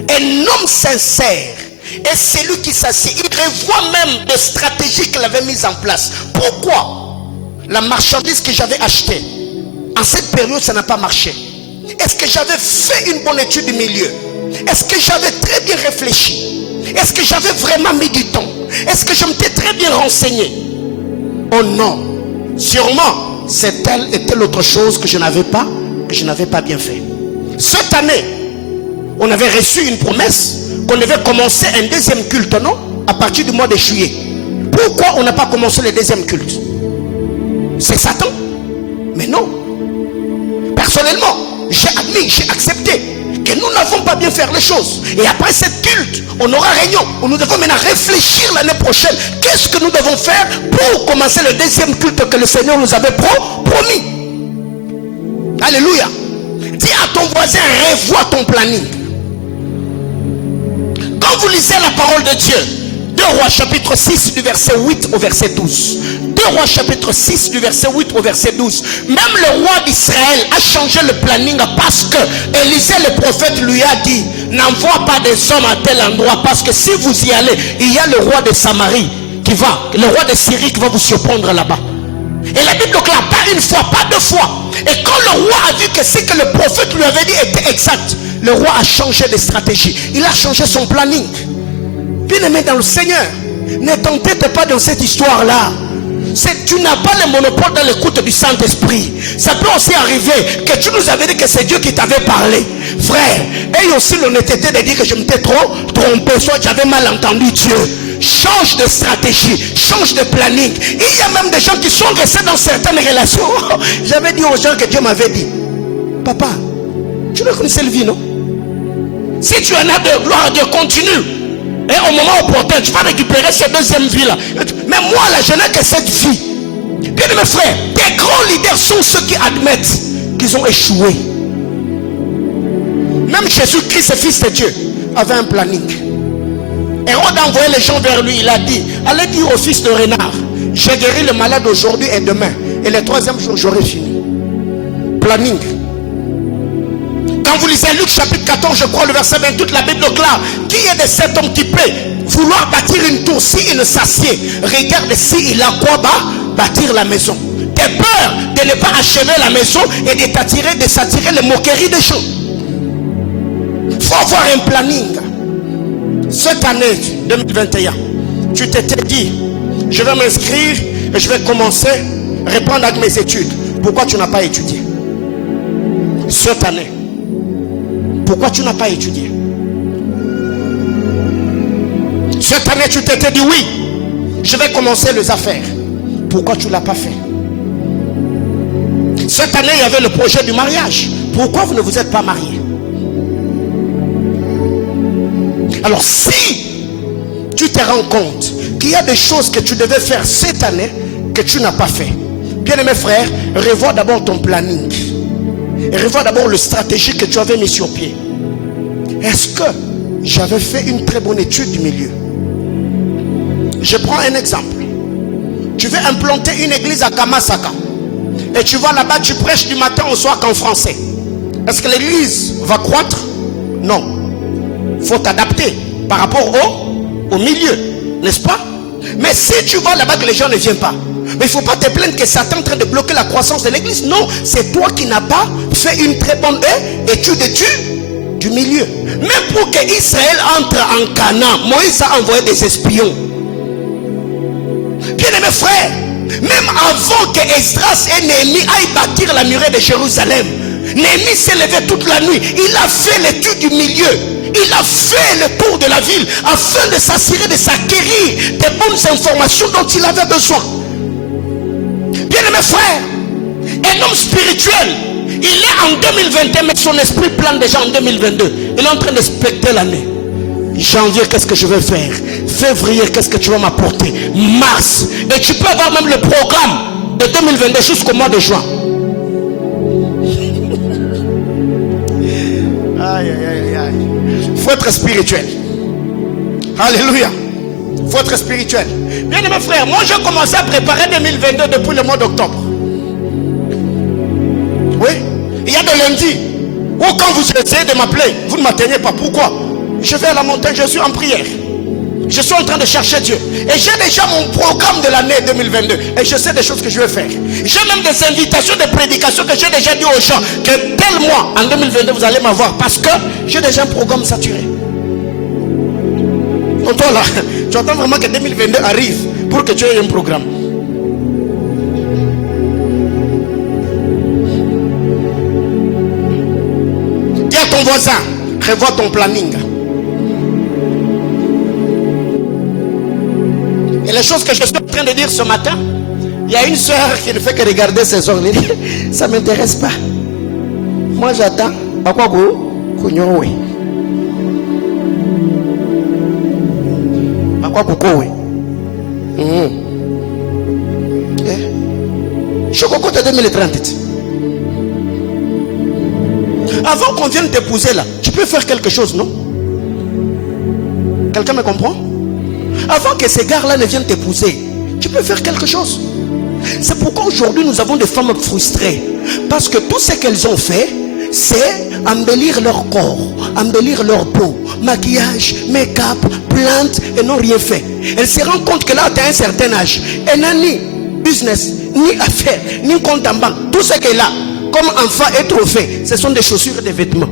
Un homme sincère est celui qui s'assied. Il revoit même des stratégies qu'il avait mises en place. Pourquoi la marchandise que j'avais achetée en cette période ça n'a pas marché? Est-ce que j'avais fait une bonne étude du milieu? Est-ce que j'avais très bien réfléchi? Est-ce que j'avais vraiment mis du temps? Est-ce que je m'étais très bien renseigné? Oh non, sûrement c'est telle et telle autre chose que je n'avais pas bien fait. Cette année, on avait reçu une promesse qu'on devait commencer un deuxième culte, non? À partir du mois de juillet. Pourquoi on n'a pas commencé le deuxième culte? C'est Satan? Mais non. Personnellement, j'ai admis, j'ai accepté que nous n'avons pas bien fait les choses. Et après cette culte, on aura réunion où nous devons maintenant réfléchir l'année prochaine. Qu'est-ce que nous devons faire pour commencer le deuxième culte que le Seigneur nous avait promis? Alléluia. Dis à ton voisin, revois ton planning. Quand vous lisez la parole de Dieu, 2 Rois chapitre 6 du verset 8 au verset 12. 2 Rois chapitre 6 du verset 8 au verset 12. Même le roi d'Israël a changé le planning parce que Élisée le prophète lui a dit, n'envoie pas des hommes à tel endroit parce que si vous y allez, il y a le roi de Samarie qui va, le roi de Syrie qui va vous surprendre là-bas. Et la Bible déclare pas une fois, pas deux fois. Et quand le roi a vu que ce que le prophète lui avait dit était exact, le roi a changé de stratégie. Il a changé son planning. Bien-aimé dans le Seigneur, ne t'entête pas dans cette histoire-là. Tu n'as pas le monopole dans l'écoute du Saint-Esprit. Ça peut aussi arriver que tu nous avais dit que c'est Dieu qui t'avait parlé. Frère, aie aussi l'honnêteté de dire que je m'étais trop trompé, soit j'avais mal entendu Dieu. Change de stratégie, change de planning. Il y a même des gens qui sont restés dans certaines relations. J'avais dit aux gens que Dieu m'avait dit, papa, tu ne connaissais le vie, non? Si tu en as de gloire à Dieu, continue. Et au moment opportun, tu vas récupérer cette deuxième vie-là. Mais moi, là, je n'ai que cette vie. Bien mes frères, des grands leaders sont ceux qui admettent qu'ils ont échoué. Même Jésus-Christ, fils de Dieu, avait un planning. Hérode a envoyé les gens vers lui. Il a dit, allez dire au fils de renard, j'ai guéri le malade aujourd'hui et demain. Et le troisième jour, j'aurai fini. Planning. Quand vous lisez Luc chapitre 14, je crois le verset 20, toute la Bible déclare, qui est de cet homme qui peut vouloir bâtir une tour si il ne s'assied? Regarde si il a quoi bâtir la maison. T'as peur de ne pas achever la maison et de s'attirer les moqueries des gens. Il faut avoir un planning. Cette année 2021, tu t'étais dit, je vais m'inscrire et je vais commencer à répondre à mes études. Pourquoi tu n'as pas étudié? Cette année, pourquoi tu n'as pas étudié? Cette année, tu t'étais dit oui, je vais commencer les affaires. Pourquoi tu ne l'as pas fait? Cette année, il y avait le projet du mariage. pourquoi vous ne vous êtes pas marié? Alors si tu te rends compte qu'il y a des choses que tu devais faire cette année que tu n'as pas fait, bien-aimé frère, revois d'abord ton planning. Et revois d'abord le stratégie que tu avais mis sur pied. Est-ce que j'avais fait une très bonne étude du milieu? Je prends un exemple. Tu veux implanter une église à Kamasaka. Et tu vas là-bas, tu prêches du matin au soir qu'en français. Est-ce que l'église va croître? Non. Il faut t'adapter par rapport au milieu. N'est-ce pas? Mais si tu vas là-bas que les gens ne viennent pas, mais il ne faut pas te plaindre que Satan est en train de bloquer la croissance de l'église. Non, c'est toi qui n'as pas fait une très bonne étude du milieu. Même pour que Israël entre en Canaan, Moïse a envoyé des espions. Bien-aimés frères, même avant que Esdras et Néhémie aillent bâtir la muraille de Jérusalem, Néhémie s'est levé toute la nuit. Il a fait l'étude du milieu. Il a fait le tour de la ville afin de s'assurer de s'acquérir des bonnes informations dont il avait besoin. Bien-aimé frère, un homme spirituel, il est en 2021, mais son esprit plane déjà en 2022. Il est en train de specter l'année. Janvier, qu'est-ce que je vais faire? Février, qu'est-ce que tu vas m'apporter? Mars, et tu peux avoir même le programme de 2022 jusqu'au mois de juin. Aïe, aïe, aïe. Il faut être spirituel. Alléluia. Il faut être spirituel. Bien aimé frère, moi j'ai commencé à préparer 2022 depuis le mois d'octobre. Oui. Il y a des lundis où quand vous essayez de m'appeler, vous ne m'atteignez pas. Pourquoi? Je vais à la montagne, je suis en prière. Je suis en train de chercher Dieu. Et j'ai déjà mon programme de l'année 2022. Et je sais des choses que je vais faire. J'ai même des invitations de prédication que j'ai déjà dit aux gens que tel mois, en 2022, vous allez m'avoir. Parce que j'ai déjà un programme saturé. Donc toi là, tu attends vraiment que 2022 arrive pour que tu aies un programme. Dis à ton voisin, revois ton planning. Et les choses que je suis en train de dire ce matin, il y a une soeur qui ne fait que regarder ses ongles. Ça ne m'intéresse pas. Moi j'attends. Je suis de 2030. Avant qu'on vienne t'épouser là, tu peux faire quelque chose, non? Quelqu'un me comprend? Avant que ces gars-là ne viennent t'épouser, tu peux faire quelque chose. C'est pourquoi aujourd'hui nous avons des femmes frustrées. Parce que tout ce qu'elles ont fait, c'est embellir leur corps, embellir leur peau, maquillage, make-up, plantes, et n'ont rien fait. Elles se rendent compte que là, tu as un certain âge. Elle n'a ni business, ni affaires, ni compte en banque. Tout ce qu'elle a, comme enfant et trophée, ce sont des chaussures et des vêtements.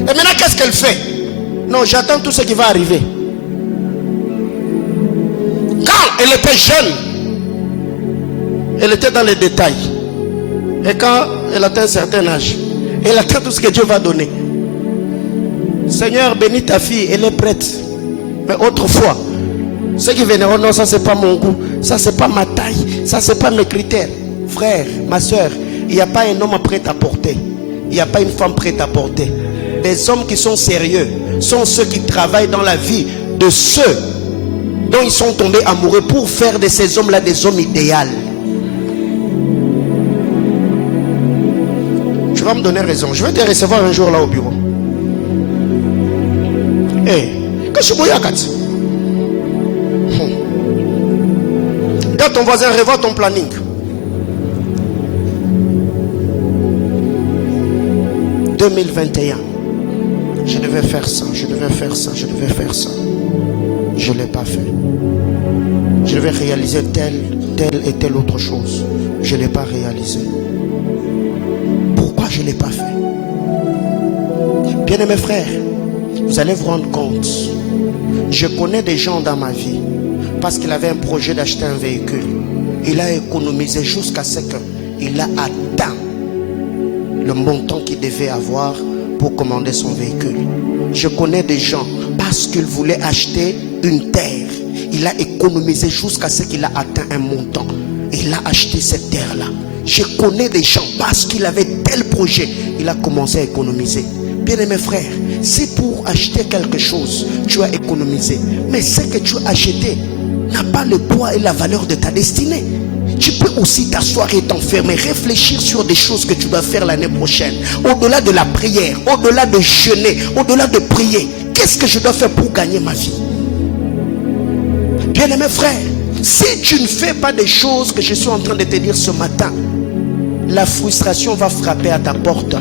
Et maintenant, qu'est-ce qu'elle fait? Non, j'attends tout ce qui va arriver. Quand elle était jeune, elle était dans les détails. Et quand elle atteint un certain âge, elle attend tout ce que Dieu va donner. Seigneur, bénis ta fille, elle est prête. Mais autrefois, ceux qui venaient, oh non, ça c'est pas mon goût, ça c'est pas ma taille, ça c'est pas mes critères. Frère, ma soeur, il n'y a pas un homme prêt à porter. Il n'y a pas une femme prête à porter. Les hommes qui sont sérieux sont ceux qui travaillent dans la vie de ceux dont ils sont tombés amoureux pour faire de ces hommes-là des hommes idéaux. Tu vas me donner raison. Je vais te recevoir un jour là au bureau. Hey, que je bouille à 4. Quand ton voisin revoit ton planning. « 2021. Je devais faire ça, je devais faire ça, je devais faire ça. Je ne l'ai pas fait. Je devais réaliser telle et telle autre chose. Je ne l'ai pas réalisé. Pourquoi je ne l'ai pas fait? Bien-aimés frères, vous allez vous rendre compte. Je connais des gens dans ma vie, parce qu'il avait un projet d'acheter un véhicule. Il a économisé jusqu'à ce qu'il a atteint le montant qu'il devait avoir pour commander son véhicule. Je connais des gens, parce qu'ils voulaient acheter une terre, il a économisé jusqu'à ce qu'il a atteint un montant. Il a acheté cette terre-là. Je connais des gens parce qu'il avait tel projet, il a commencé à économiser. Bien-aimé frère, si pour acheter quelque chose, tu as économisé, mais ce que tu as acheté n'a pas le poids et la valeur de ta destinée. Tu peux aussi t'asseoir et t'enfermer, réfléchir sur des choses que tu dois faire l'année prochaine. Au-delà de la prière, au-delà de jeûner, au-delà de prier, qu'est-ce que je dois faire pour gagner ma vie? Bien-aimé frère, si tu ne fais pas des choses que je suis en train de te dire ce matin, la frustration va frapper à ta porte.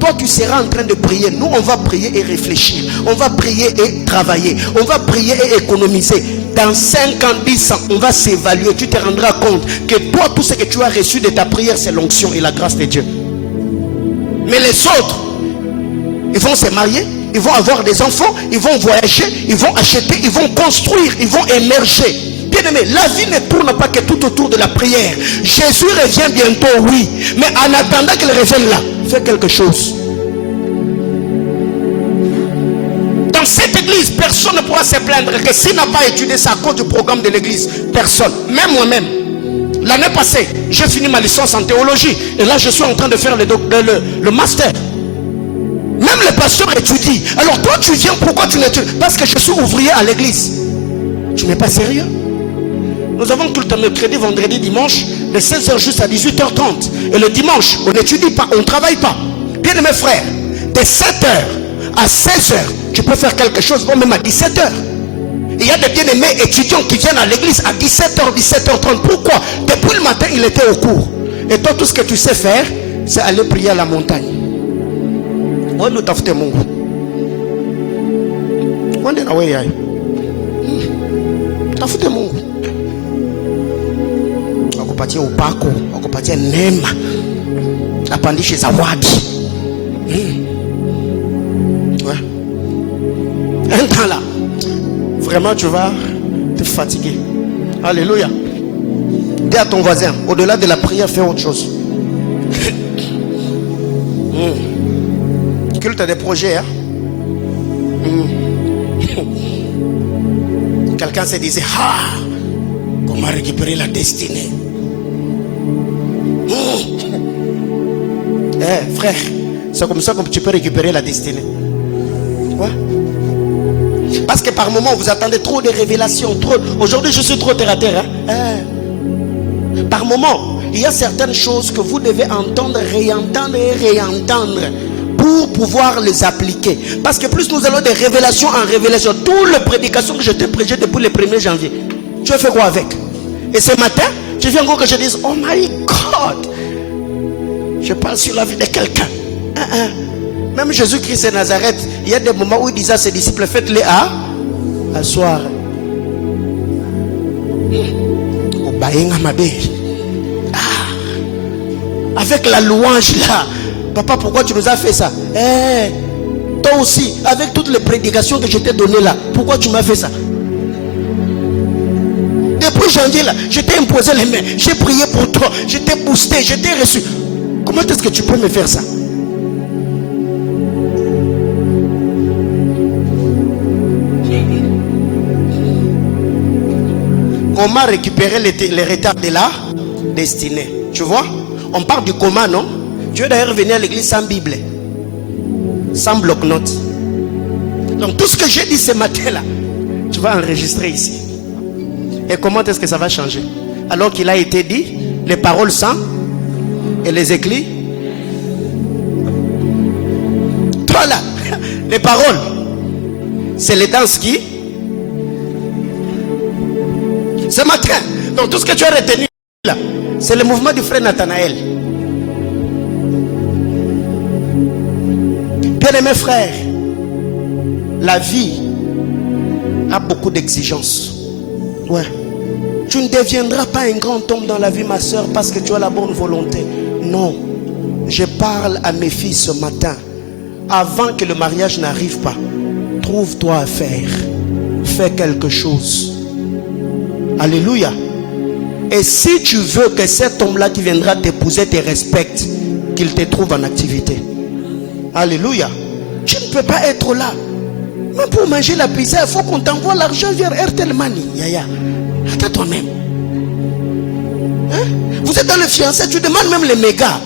Toi, tu seras en train de prier. Nous, on va prier et réfléchir. On va prier et travailler. On va prier et économiser. Dans 5 ans, 10 ans, on va s'évaluer. Tu te rendras compte que toi, tout ce que tu as reçu de ta prière, c'est l'onction et la grâce de Dieu. Mais les autres, ils vont se marier, ils vont avoir des enfants, ils vont voyager, ils vont acheter, ils vont construire, ils vont émerger. Bien-aimé, la vie ne tourne pas que tout autour de la prière. Jésus revient bientôt, oui. Mais en attendant qu'il revienne là, fais quelque chose. Dans cette église, personne ne pourra se plaindre que s'il n'a pas étudié ça à cause du programme de l'église. Personne. Même moi-même. L'année passée, j'ai fini ma licence en théologie. Et là, je suis en train de faire le master. Même les pasteurs étudient. Alors toi, tu viens, pourquoi tu n'étudies? Parce que je suis ouvrier à l'église. Tu n'es pas sérieux? Nous avons culte le mercredi, vendredi, dimanche, de 16h jusqu'à 18h30. Et le dimanche, on n'étudie pas, on ne travaille pas. Bien aimé frère, de 7h à 16h, tu peux faire quelque chose, ou même à 17h. Il y a des bien-aimés étudiants qui viennent à l'église à 17h, 17h30. Pourquoi? Depuis le matin, il était au cours. Et toi, tout ce que tu sais faire, c'est aller prier à la montagne. On nous t'a fait mon goût. On est là, oui, t'as fait mon goût. Akupatia upako, akupatia neema, apandishe zawadi. Ouais. Un temps là, vraiment tu vas te fatiguer. Alléluia. Dis à ton voisin, au-delà de la prière, fais autre chose. Culte a des projets, hein? Quelqu'un se disait, ah, comment récupérer la destinée? Frère, c'est comme ça que tu peux récupérer la destinée. Ouais. Parce que par moment vous attendez trop de révélations, trop. Aujourd'hui je suis trop terre à terre. Par moment, il y a certaines choses que vous devez entendre, réentendre et réentendre pour pouvoir les appliquer. Parce que plus nous allons de révélation en révélation, toutes les prédications que je t'ai prêchées depuis le 1er janvier, tu as fait quoi avec? Et ce matin, tu viens encore que je dise, oh my God, je parle sur la vie de quelqu'un. Même Jésus-Christ de Nazareth, il y a des moments où il disait à ses disciples, faites-les à soir. Avec la louange là, papa, pourquoi tu nous as fait ça? Toi aussi, avec toutes les prédications que je t'ai données là, pourquoi tu m'as fait ça? Depuis janvier là, je t'ai imposé les mains, j'ai prié pour toi, je t'ai boosté, je t'ai reçu. Comment est-ce que tu peux me faire ça? Comment récupérer les retards de la destinée? Tu vois? On parle du comment, non? Tu veux d'ailleurs venir à l'église sans Bible, sans bloc-notes. Donc tout ce que j'ai dit ce matin-là, tu vas enregistrer ici. Et comment est-ce que ça va changer? Alors qu'il a été dit, les paroles sans et les écrits. Toi là, les paroles, c'est les danses qui. Ce matin, donc tout ce que tu as retenu là, c'est le mouvement du frère Nathanaël. Bien-aimés frères, la vie a beaucoup d'exigences. Ouais. Tu ne deviendras pas un grand homme dans la vie, ma soeur, parce que tu as la bonne volonté. Non. Je parle à mes filles ce matin. Avant que le mariage n'arrive pas, trouve-toi à faire. Fais quelque chose. Alléluia. Et si tu veux que cet homme-là qui viendra t'épouser te respecte, qu'il te trouve en activité. Alléluia. Tu ne peux pas être là. Même pour manger la pizza, il faut qu'on t'envoie l'argent vers Airtel Money. Yaya, attends toi-même. Hein? Vous êtes dans le fiancé, tu demandes même les mégas.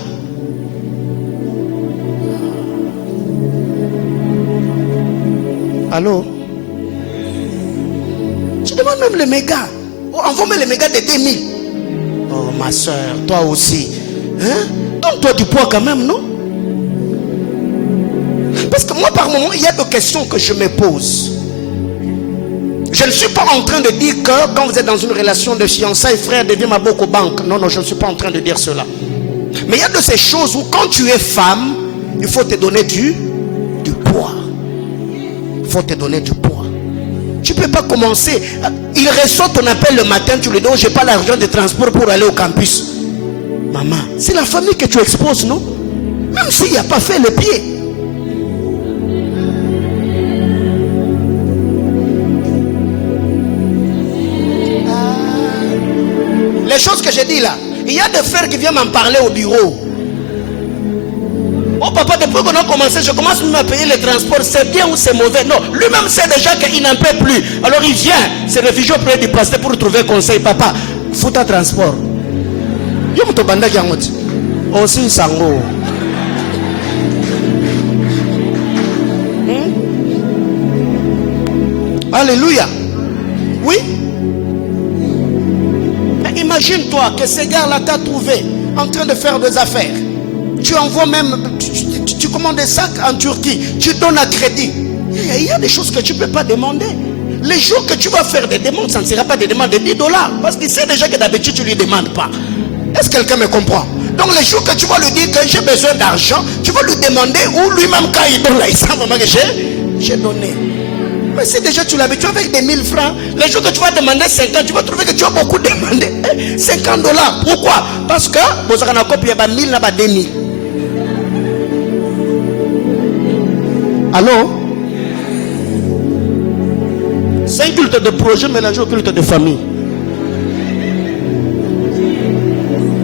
Allô? Tu demandes même les mégas. Oh, envoie-moi les mégas de 2000. Oh ma soeur, toi aussi. Hein? Donc toi du poids quand même, non? Parce que moi par moment, il y a des questions que je me pose. Je ne suis pas en train de dire que quand vous êtes dans une relation de fiançailles, frère, deviens ma banque aux banques. Non, non, je ne suis pas en train de dire cela. Mais il y a de ces choses où quand tu es femme, il faut te donner du poids. Il faut te donner du poids. Tu ne peux pas commencer. Il reçoit ton appel le matin, tu lui dis, oh, je n'ai pas l'argent de transport pour aller au campus. Maman, c'est la famille que tu exposes, non? Même s'il n'y a pas fait le pied. Les choses que j'ai dit là, il y a des frères qui viennent m'en parler au bureau. Oh papa, depuis qu'on a commencé, je commence même à payer les transports. C'est bien ou c'est mauvais? Non, lui-même sait déjà qu'il n'en peut plus. Alors il vient, se réfugie auprès du pasteur pour trouver conseil. Papa, faut ta transport. Yo muto banda kiangoti. Aussi sango. Alléluia. Oui. Imagine-toi que ce gars-là t'a trouvé en train de faire des affaires. Tu envoies même, tu commandes des sacs en Turquie, tu donnes à crédit. Il y a des choses que tu ne peux pas demander. Les jours que tu vas faire des demandes, ça ne sera pas des demandes de $10. Parce qu'il sait déjà que d'habitude tu ne lui demandes pas. Est-ce que quelqu'un me comprend? Donc les jours que tu vas lui dire que j'ai besoin d'argent, tu vas lui demander, ou lui-même quand il donne là, il sent vraiment que j'ai donné. Mais si déjà tu l'habitues avec des 1000 francs, les jours que tu vas demander 50, tu vas trouver que tu as beaucoup demandé. $50. Pourquoi? Parce que vous avez un copie de 1000, là, 2000. Allô? C'est un culte de projet mélangé au culte de famille.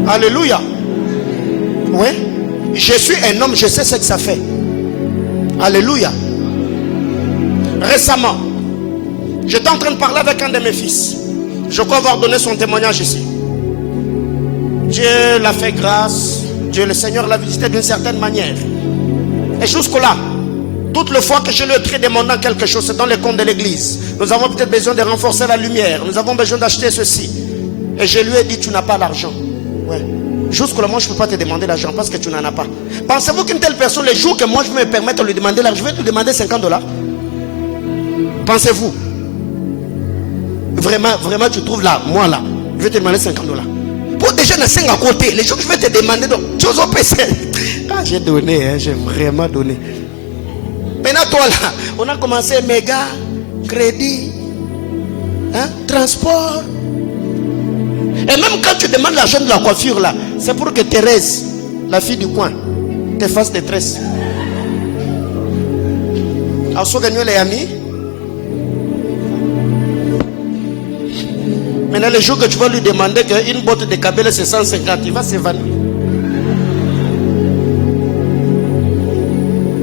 Alléluia. Oui. Je suis un homme, je sais ce que ça fait. Alléluia. Récemment, j'étais en train de parler avec un de mes fils. Je crois avoir donné son témoignage ici. Dieu l'a fait grâce. Dieu, le Seigneur l'a visité d'une certaine manière. Et jusque-là, toutes les fois que je lui ai demandé quelque chose, c'est dans les comptes de l'église. Nous avons peut-être besoin de renforcer la lumière. Nous avons besoin d'acheter ceci. Et je lui ai dit, tu n'as pas l'argent. Ouais. Jusque-là, moi, je ne peux pas te demander l'argent parce que tu n'en as pas. Pensez-vous qu'une telle personne, les jours que moi, je vais me permettre de lui demander l'argent, je vais te demander $50? Pensez-vous? Vraiment, tu trouves là, moi là, je vais te demander $50. Pour déjà na 5 à côté, les jours que je vais te demander, donc, tu os PC. Ah, j'ai donné, hein, j'ai vraiment donné. Maintenant, toi là, on a commencé méga, crédit, hein, transport. Et même quand tu demandes l'argent de la coiffure là, c'est pour que Thérèse, la fille du coin, te fasse des tresses. Alors, si tu les amis, maintenant, les jours que tu vas lui demander qu'une botte de cabelle c'est 150, il va s'évanouir.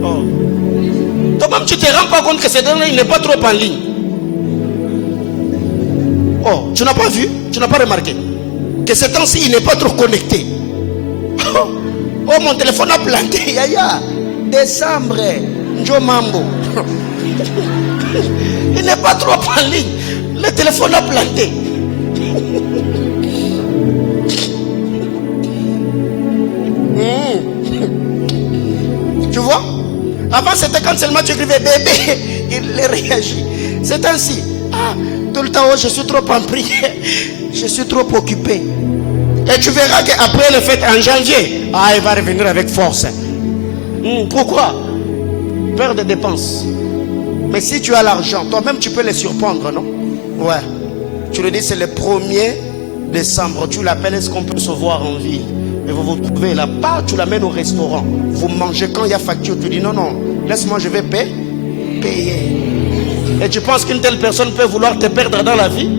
Oh. Toi-même, tu ne te rends pas compte que ce dernier il n'est pas trop en ligne. Oh, tu n'as pas vu? Tu n'as pas remarqué que ce temps-ci, il n'est pas trop connecté. Oh, mon téléphone a planté. Yaya, décembre, Njo Mambo. Il n'est pas trop en ligne. Le téléphone a planté. Tu vois? Avant c'était quand seulement tu écrivais bébé, il réagit. C'est ainsi. Ah, tout le temps, oh, je suis trop en prière, je suis trop occupé. Et tu verras qu'après le fête en janvier, ah, il va revenir avec force. Pourquoi? Peur de dépenses. Mais si tu as l'argent, toi-même tu peux les surprendre, non? Ouais. Tu le dis, c'est le 1er décembre. Tu l'appelles, est-ce qu'on peut se voir en ville? Et vous vous trouvez là-bas, tu l'amènes au restaurant. Vous mangez quand il y a facture. Tu dis non, non, laisse-moi, je vais payer. Et tu penses qu'une telle personne peut vouloir te perdre dans la vie?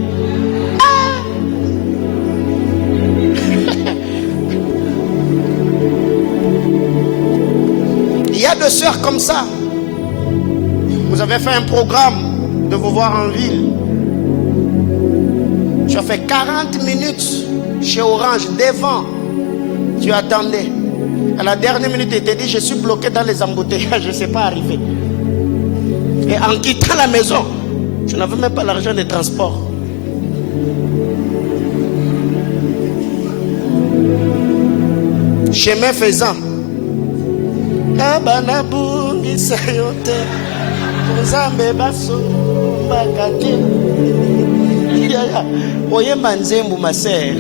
Il y a des sœurs comme ça. Vous avez fait un programme de vous voir en ville. Tu as fait 40 minutes chez Orange, devant. Tu attendais. À la dernière minute, il te dit, je suis bloqué dans les embouteillages, je ne sais pas arriver. Et en quittant la maison, tu n'avais même pas l'argent de transport. Chemin faisant. Oyemba nzembo ma sœur.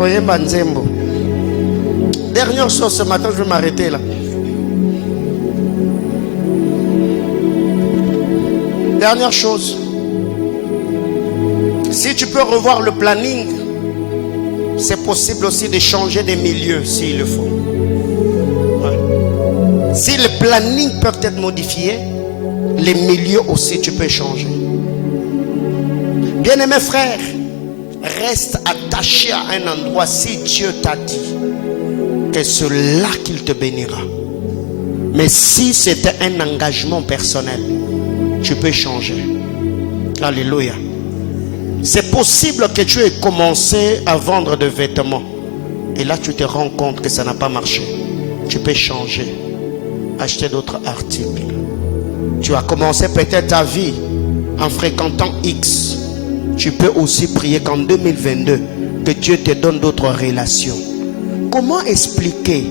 Oyemba nzembo. Dernière chose ce matin, je vais m'arrêter là. Dernière chose. Si tu peux revoir le planning, c'est possible aussi de changer de milieu s'il le faut. Ouais. Si le planning peut être modifié, les milieux aussi tu peux changer. Bien-aimé frère, reste attaché à un endroit si Dieu t'a dit que c'est là qu'il te bénira. Mais si c'était un engagement personnel, tu peux changer. Alléluia. C'est possible que tu aies commencé à vendre des vêtements et là tu te rends compte que ça n'a pas marché. Tu peux changer, acheter d'autres articles. Tu as commencé peut-être ta vie en fréquentant X. Tu peux aussi prier qu'en 2022 que Dieu te donne d'autres relations. Comment expliquer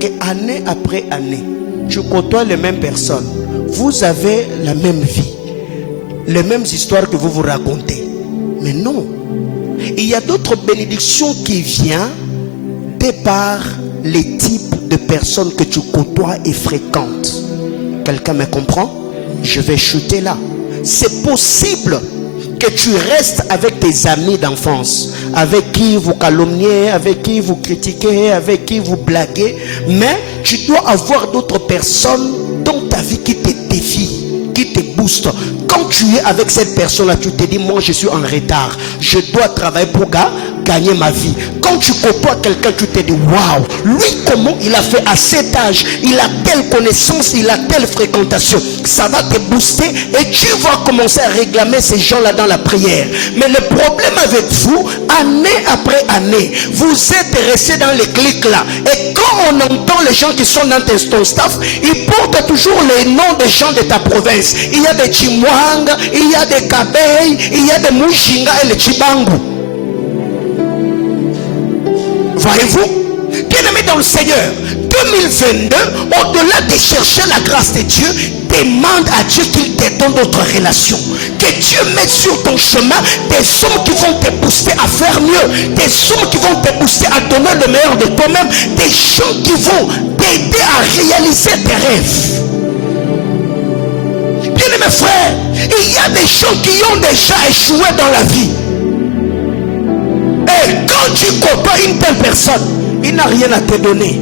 qu'année après année tu côtoies les mêmes personnes, vous avez la même vie, les mêmes histoires que vous vous racontez? Mais non, il y a d'autres bénédictions qui viennent de par les types de personnes que tu côtoies et fréquentes. Quelqu'un me comprend? Je vais chuter là. C'est possible que tu restes avec tes amis d'enfance, avec qui vous calomniez, avec qui vous critiquez, avec qui vous blaguez, mais tu dois avoir d'autres personnes dans ta vie qui te défient, qui te boostent. Quand tu es avec cette personne-là, tu te dis, moi je suis en retard, je dois travailler pour gagner ma vie. Quand tu côtoies quelqu'un, tu te dis, waouh, lui comment il a fait à cet âge, il a telle connaissance, il a telle fréquentation, ça va te booster et tu vas commencer à réclamer ces gens-là dans la prière. Mais le problème avec vous, année après année, vous êtes restés dans les clics là, et quand on entend les gens qui sont dans ton staff, ils portent toujours les noms des gens de ta province. Il y a des Chimwanga, il y a des Kabei, il y a des Mushinga et les Chibangu. Voyez-vous, bien-aimés dans le Seigneur, 2022, au-delà de chercher la grâce de Dieu, demande à Dieu qu'il te donne d'autres relations. Que Dieu mette sur ton chemin des hommes qui vont te booster à faire mieux, des hommes qui vont te booster à donner le meilleur de toi-même, des gens qui vont t'aider à réaliser tes rêves. Bien-aimés frères, il y a des gens qui ont déjà échoué dans la vie. Et quand tu côtoies une telle personne, il n'a rien à te donner.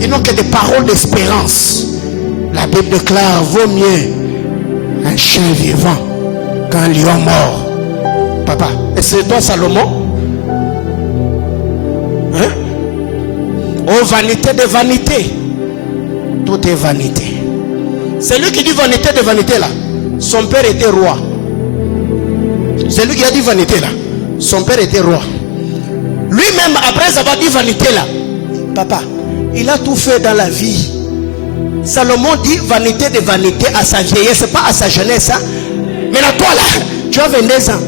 Ils n'ont que des paroles d'espérance. La Bible déclare, vaut mieux un chien vivant qu'un lion mort. Papa, et c'est toi Salomon? Hein? Oh, vanité de vanité. Tout est vanité. C'est lui qui dit vanité de vanité là. Son père était roi. C'est lui qui a dit vanité là. Son père était roi. Lui-même, après avoir dit vanité là, papa, il a tout fait dans la vie. Salomon dit vanité de vanité à sa vieillesse, c'est pas à sa jeunesse. Hein? Mais là, toi là, tu as 22 ans.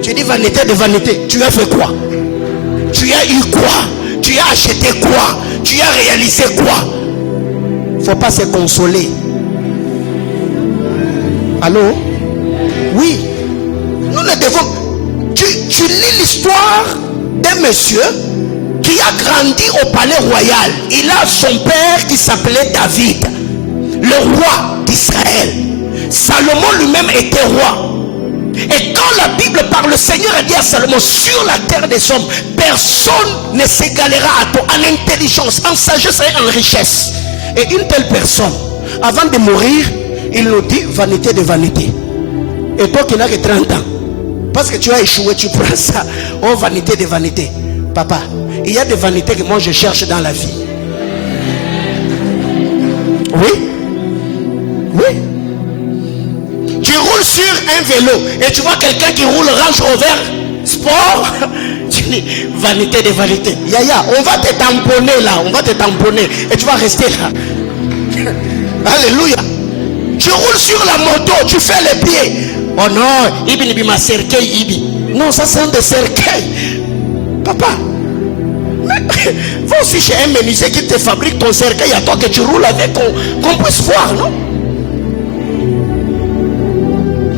Tu dis vanité de vanité. Tu as fait quoi? Tu as eu quoi? Tu as acheté quoi? Tu as réalisé quoi? Faut pas se consoler. Allô? Oui. Nous ne devons... Tu lis l'histoire d'un monsieur qui a grandi au palais royal. Il a son père qui s'appelait David, le roi d'Israël. Salomon lui-même était roi. Et quand la Bible parle, le Seigneur a dit à Salomon, sur la terre des hommes, personne ne s'égalera à toi en intelligence, en sagesse et en richesse. Et une telle personne, avant de mourir, il nous dit vanité de vanité. Et toi qui n'as que 30 ans, parce que tu as échoué, tu prends ça. Oh, vanité de vanité. Papa, il y a des vanités que moi je cherche dans la vie. Oui. Oui. Tu roules sur un vélo et tu vois quelqu'un qui roule Range Rover Sport, tu dis vanité de vanité. Yaya, on va te tamponner là, on va te tamponner et tu vas rester là. Alléluia. Tu roules sur la moto, tu fais les pieds. Oh non, ibi ma cercueil ibi. Non, ça c'est un des cercueils. Papa, va aussi chez un menuisier qui te fabrique ton cercueil à toi que tu roules avec, qu'on puisse voir, non?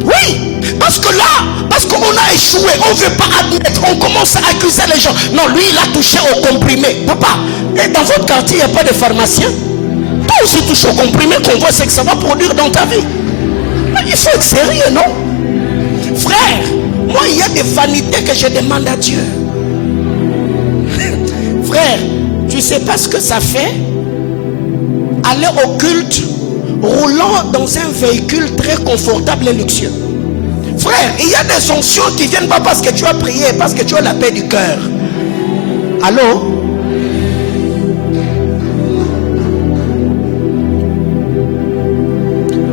Oui, parce que là, parce qu'on a échoué, on ne veut pas admettre, on commence à accuser les gens. Non, lui il a touché au comprimé. Papa, et dans votre quartier, il n'y a pas de pharmacien? Toi aussi touche au comprimé qu'on voit ce que ça va produire dans ta vie. Mais il faut être sérieux, non? Frère, moi il y a des vanités que je demande à Dieu. Frère, tu sais pas ce que ça fait aller au culte roulant dans un véhicule très confortable et luxueux. Frère, il y a des onctions qui viennent pas parce que tu as prié, parce que tu as la paix du cœur. Allô?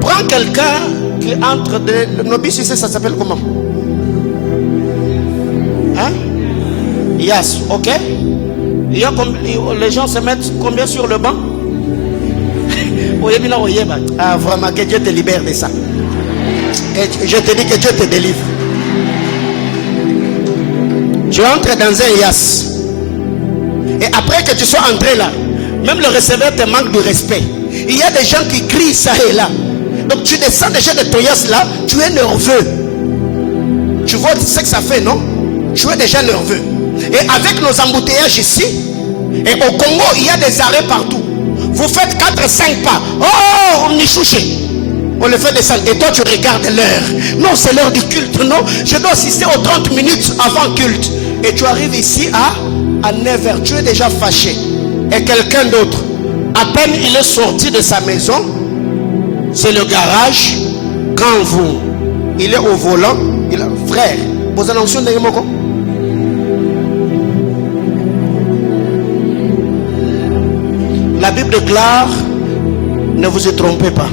Prends quelqu'un qui entre le novice ici, ça s'appelle comment? Hein? Yes, ok? Il y a les gens se mettent combien sur le banc? Ah, vraiment, que Dieu te libère de ça. Et je te dis que Dieu te délivre. Tu entres dans un yas. Et après que tu sois entré là, même le receveur te manque de respect. Il y a des gens qui crient ça et là. Donc tu descends déjà de ton yas là, tu es nerveux. Tu vois ce que ça fait, non? Tu es déjà nerveux. Et avec nos embouteillages ici, et au Congo, il y a des arrêts partout. Vous faites 4-5 pas. Oh, on y chouche. On le fait descendre. Et toi, tu regardes l'heure. Non, c'est l'heure du culte, non? Je dois assister aux 30 minutes avant culte. Et tu arrives ici à 9h. Tu es déjà fâché. Et quelqu'un d'autre, à peine il est sorti de sa maison, c'est le garage. Quand il est au volant, frère, vous annoncez de Moko? La Bible déclare, ne vous y trompez pas.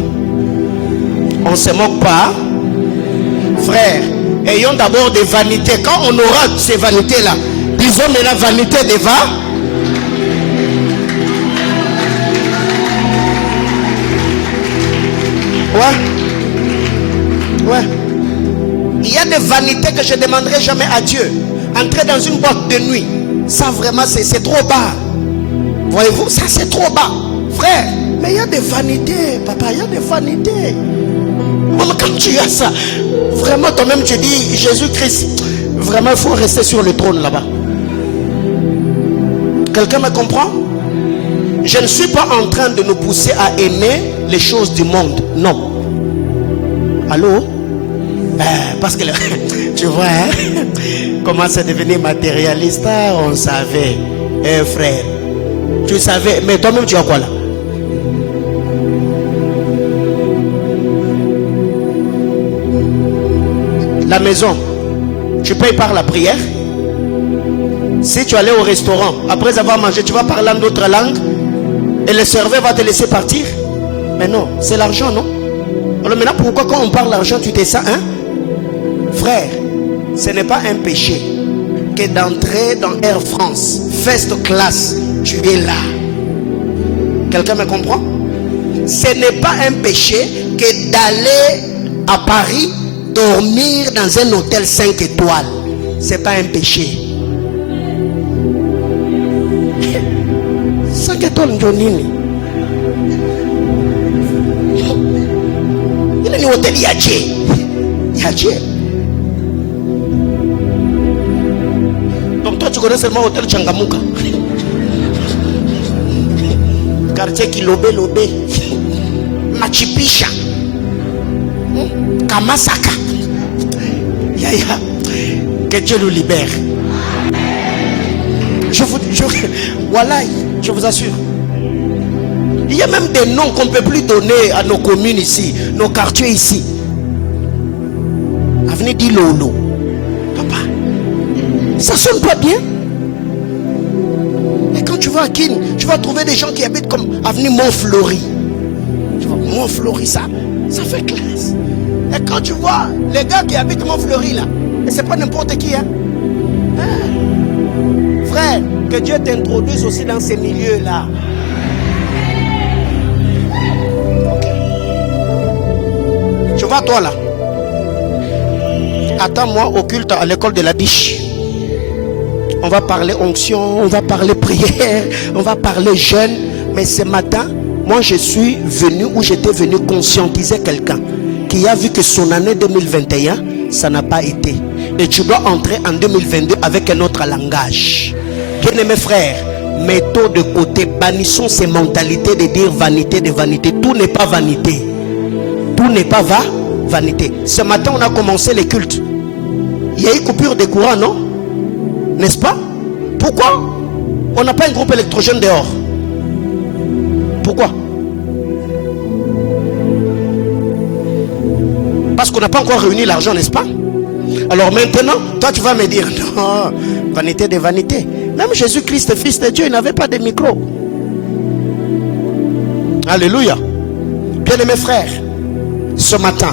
On ne se moque pas. Frère, ayons d'abord des vanités. Quand on aura ces vanités-là, disons mais la vanité des va. Ouais. Il y a des vanités que je ne demanderai jamais à Dieu. Entrer dans une boîte de nuit, ça vraiment c'est trop bas. Voyez-vous, ça c'est trop bas. Frère, mais il y a des vanités, papa, il y a des vanités. Même quand tu as ça, vraiment toi-même tu dis, Jésus-Christ, vraiment il faut rester sur le trône là-bas. Quelqu'un me comprend? Je ne suis pas en train de nous pousser à aimer les choses du monde, non. Allô? Parce que tu vois, hein, comment c'est devenu matérialiste, on savait, frère. Tu savais, mais toi-même tu as quoi là? La maison, tu payes par la prière. Si tu allais au restaurant, après avoir mangé, tu vas parler en d'autres langues et le serveur va te laisser partir. Mais non, c'est l'argent, non? Alors maintenant, pourquoi quand on parle d'argent, tu te sens, hein? Frère, ce n'est pas un péché que d'entrer dans Air France, first class, tu es là. Quelqu'un me comprend? Ce n'est pas un péché que d'aller à Paris dormir dans un hôtel 5 étoiles. C'est pas un péché. 5 étoiles, Johnny. Il est un hôtel Yadje. Donc toi, tu connais seulement l'hôtel Changamuka. Quartier Kilobé, Machipisha, Kamasaka. Yaya, que Dieu nous libère. Voilà, je vous assure. Il y a même des noms qu'on ne peut plus donner à nos communes ici, nos quartiers ici. Avenue d'Ilolo. Papa, ça sonne pas bien. Et quand tu vas à Kin, tu vas trouver des gens qui habitent comme avenue Montfleury. Tu vois, Montfleury, ça fait classe. Et quand tu vois les gars qui habitent Montfleury là, et c'est pas n'importe qui, hein? Frère, que Dieu t'introduise aussi dans ces milieux-là. Okay. Tu vois toi là. Attends-moi au culte à l'école de la biche. On va parler onction, on va parler prière, on va parler jeûne. Mais ce matin, moi je suis venu ou j'étais venu conscientiser quelqu'un qui a vu que son année 2021, ça n'a pas été. Et tu dois entrer en 2022 avec un autre langage. Bien-aimés frères, mettons de côté, bannissons ces mentalités de dire vanité de vanité. Tout n'est pas vanité. Tout n'est pas vanité. Ce matin, on a commencé les cultes. Il y a eu coupure de courant, non? N'est-ce pas? Pourquoi on n'a pas un groupe électrogène dehors? Pourquoi? Parce qu'on n'a pas encore réuni l'argent, n'est-ce pas? Alors maintenant, toi tu vas me dire, non, vanité de vanité. Même Jésus-Christ, fils de Dieu, il n'avait pas de micro. Alléluia. Bien-aimés frères, ce matin,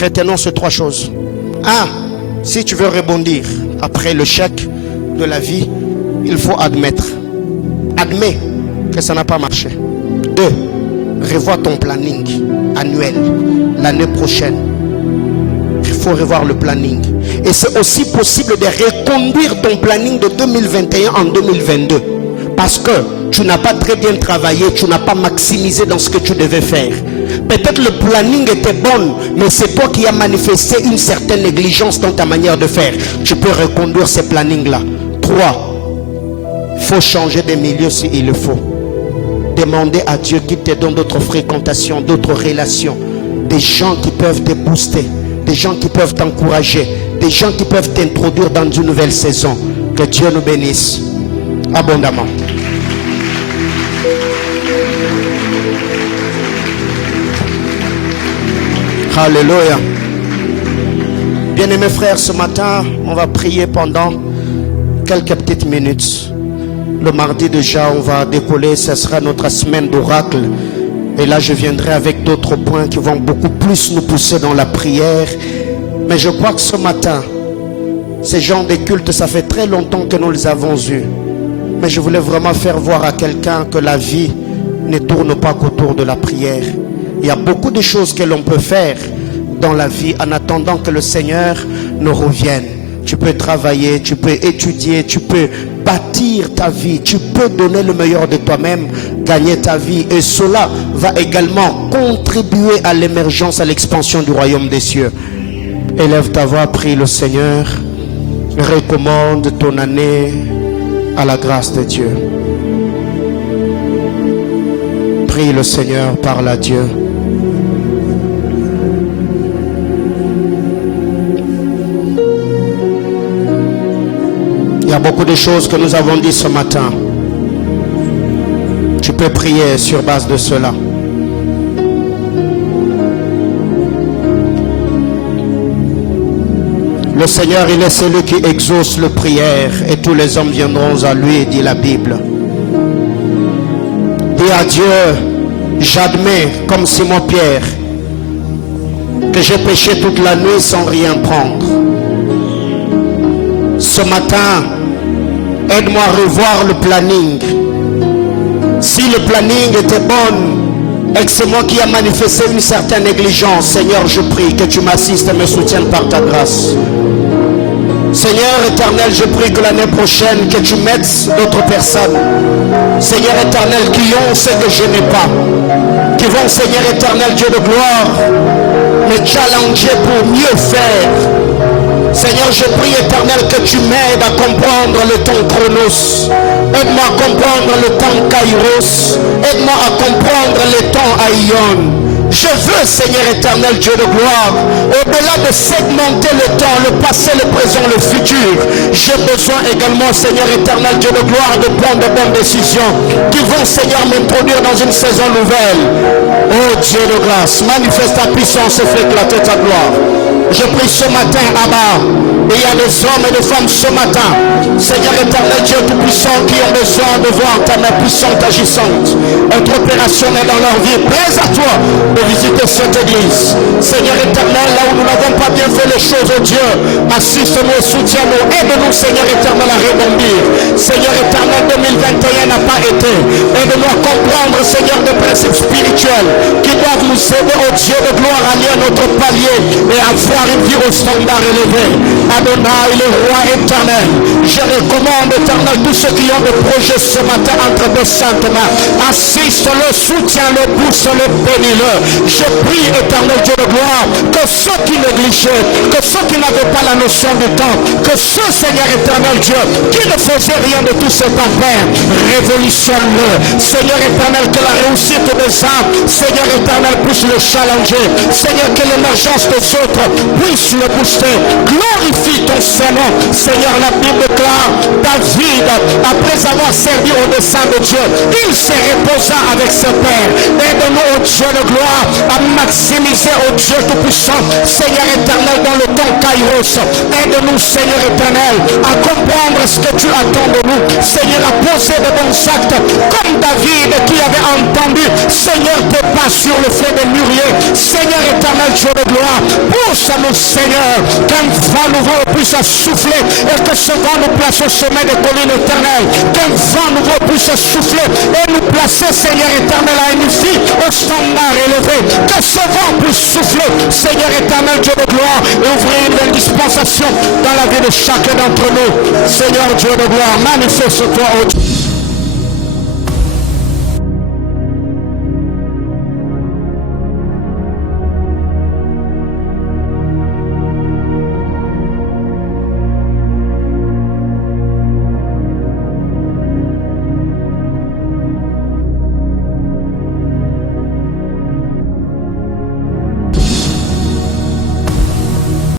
retenons ces trois choses. 1. Si tu veux rebondir après le chèque de la vie, il faut admettre. Admets que ça n'a pas marché. 2. Revois ton planning annuel l'année prochaine. Il faut revoir le planning. Et c'est aussi possible de reconduire ton planning de 2021 en 2022. Parce que tu n'as pas très bien travaillé, tu n'as pas maximisé dans ce que tu devais faire. Peut-être le planning était bon, mais c'est toi qui as manifesté une certaine négligence dans ta manière de faire. Tu peux reconduire ce planning-là. 3. Il faut changer de milieu s'il le faut. Demander à Dieu qu'il te donne d'autres fréquentations, d'autres relations. Des gens qui peuvent te booster. Des gens qui peuvent t'encourager. Des gens qui peuvent t'introduire dans une nouvelle saison. Que Dieu nous bénisse abondamment. Alléluia. Bien-aimés frères, ce matin, on va prier pendant quelques petites minutes. Le mardi déjà, on va décoller. Ce sera notre semaine d'oracle. Et là, je viendrai avec d'autres points qui vont beaucoup plus nous pousser dans la prière. Mais je crois que ce matin, ces genres de cultes, ça fait très longtemps que nous les avons eus. Mais je voulais vraiment faire voir à quelqu'un que la vie ne tourne pas qu'autour de la prière. Il y a beaucoup de choses que l'on peut faire dans la vie en attendant que le Seigneur nous revienne. Tu peux travailler, tu peux étudier, tu peux bâtir ta vie, tu peux donner le meilleur de toi-même, gagner ta vie. Et cela va également contribuer à l'émergence, à l'expansion du royaume des cieux. Élève ta voix, prie le Seigneur. Recommande ton année à la grâce de Dieu. Prie le Seigneur, parle à Dieu. Il y a beaucoup de choses que nous avons dit ce matin. Tu peux prier sur base de cela. Le Seigneur, il est celui qui exauce les prières et tous les hommes viendront à lui, dit la Bible. Dis à Dieu, j'admets comme Simon-Pierre que j'ai péché toute la nuit sans rien prendre. Ce matin, aide-moi à revoir le planning. Si le planning était bon et que c'est moi qui a manifesté une certaine négligence, Seigneur, je prie que tu m'assistes et me soutiennes par ta grâce. Seigneur éternel, je prie que l'année prochaine, que tu mettes d'autres personnes, Seigneur éternel, qui ont ce que je n'ai pas, qui vont, Seigneur éternel, Dieu de gloire, me challenger pour mieux faire. Seigneur, je prie éternel que tu m'aides à comprendre le temps Chronos. Aide-moi à comprendre le temps Kairos. Aide-moi à comprendre le temps Aion. Je veux, Seigneur éternel, Dieu de gloire, au-delà de segmenter le temps, le passé, le présent, le futur, j'ai besoin également, Seigneur éternel, Dieu de gloire, de prendre de bonnes décisions qui vont, Seigneur, m'introduire dans une saison nouvelle. Oh Dieu de grâce, manifeste ta puissance et fais éclater ta gloire. Je prie ce matin, Abba, Et il y a des hommes et des femmes ce matin, Seigneur éternel, Dieu Tout-Puissant, qui ont besoin de voir ta main puissante, agissante, être opérationnelle dans leur vie. Plaise à toi de visiter cette église. Seigneur éternel, là où nous n'avons pas bien fait les choses, oh Dieu, assiste-nous et soutiens-nous. Aide-nous, Seigneur éternel, à rebondir. Seigneur éternel, 2021 n'a pas été. Aide-nous à comprendre, Seigneur, des principes spirituels qui doivent nous aider, oh Dieu de gloire, à lier notre palier et à avoir une vie au standard élevé. Adonai, le roi éternel, je recommande, éternel, tous ceux qui ont des projets ce matin entre de saintes mains. Assiste-le, soutiens-le, pousse-le, bénis-le. Je prie, éternel Dieu de gloire, que ceux qui négligeaient, que ceux qui n'avaient pas la notion du temps, que ceux, Seigneur éternel Dieu, qui ne faisaient rien de tout ce temps, Père, révolutionne-le. Seigneur éternel, que la réussite des âmes, Seigneur éternel, puisse le challenger. Seigneur, que l'émergence des autres puisse le booster. Glorifie ton Seigneur. Seigneur, la Bible déclare, David, après avoir servi au dessein de Dieu, il se reposa avec ses pères. Aide-nous, au Dieu de gloire, à maximiser, au Dieu Tout-Puissant, Seigneur éternel, dans le temps Kairos. Aide-nous, Seigneur éternel, à comprendre ce que tu attends de nous. Seigneur, à poser de bons actes, comme David qui avait entendu, Seigneur, tes pas sur le feu de mûrier. Seigneur éternel, Dieu de gloire, pousse-nous, Seigneur, qu'un vent nouveau puisse souffler et que ce vent nous place au sommet des collines éternelles. Qu'un vent nouveau puisse souffler et nous placer, Seigneur éternel, à une vie au standard élevé. Que ce vent puisse souffler, Seigneur éternel, Dieu de gloire, et ouvrir une dispensation dans la vie de chacun d'entre nous. Seigneur Dieu de gloire, manifeste-toi, oh Dieu.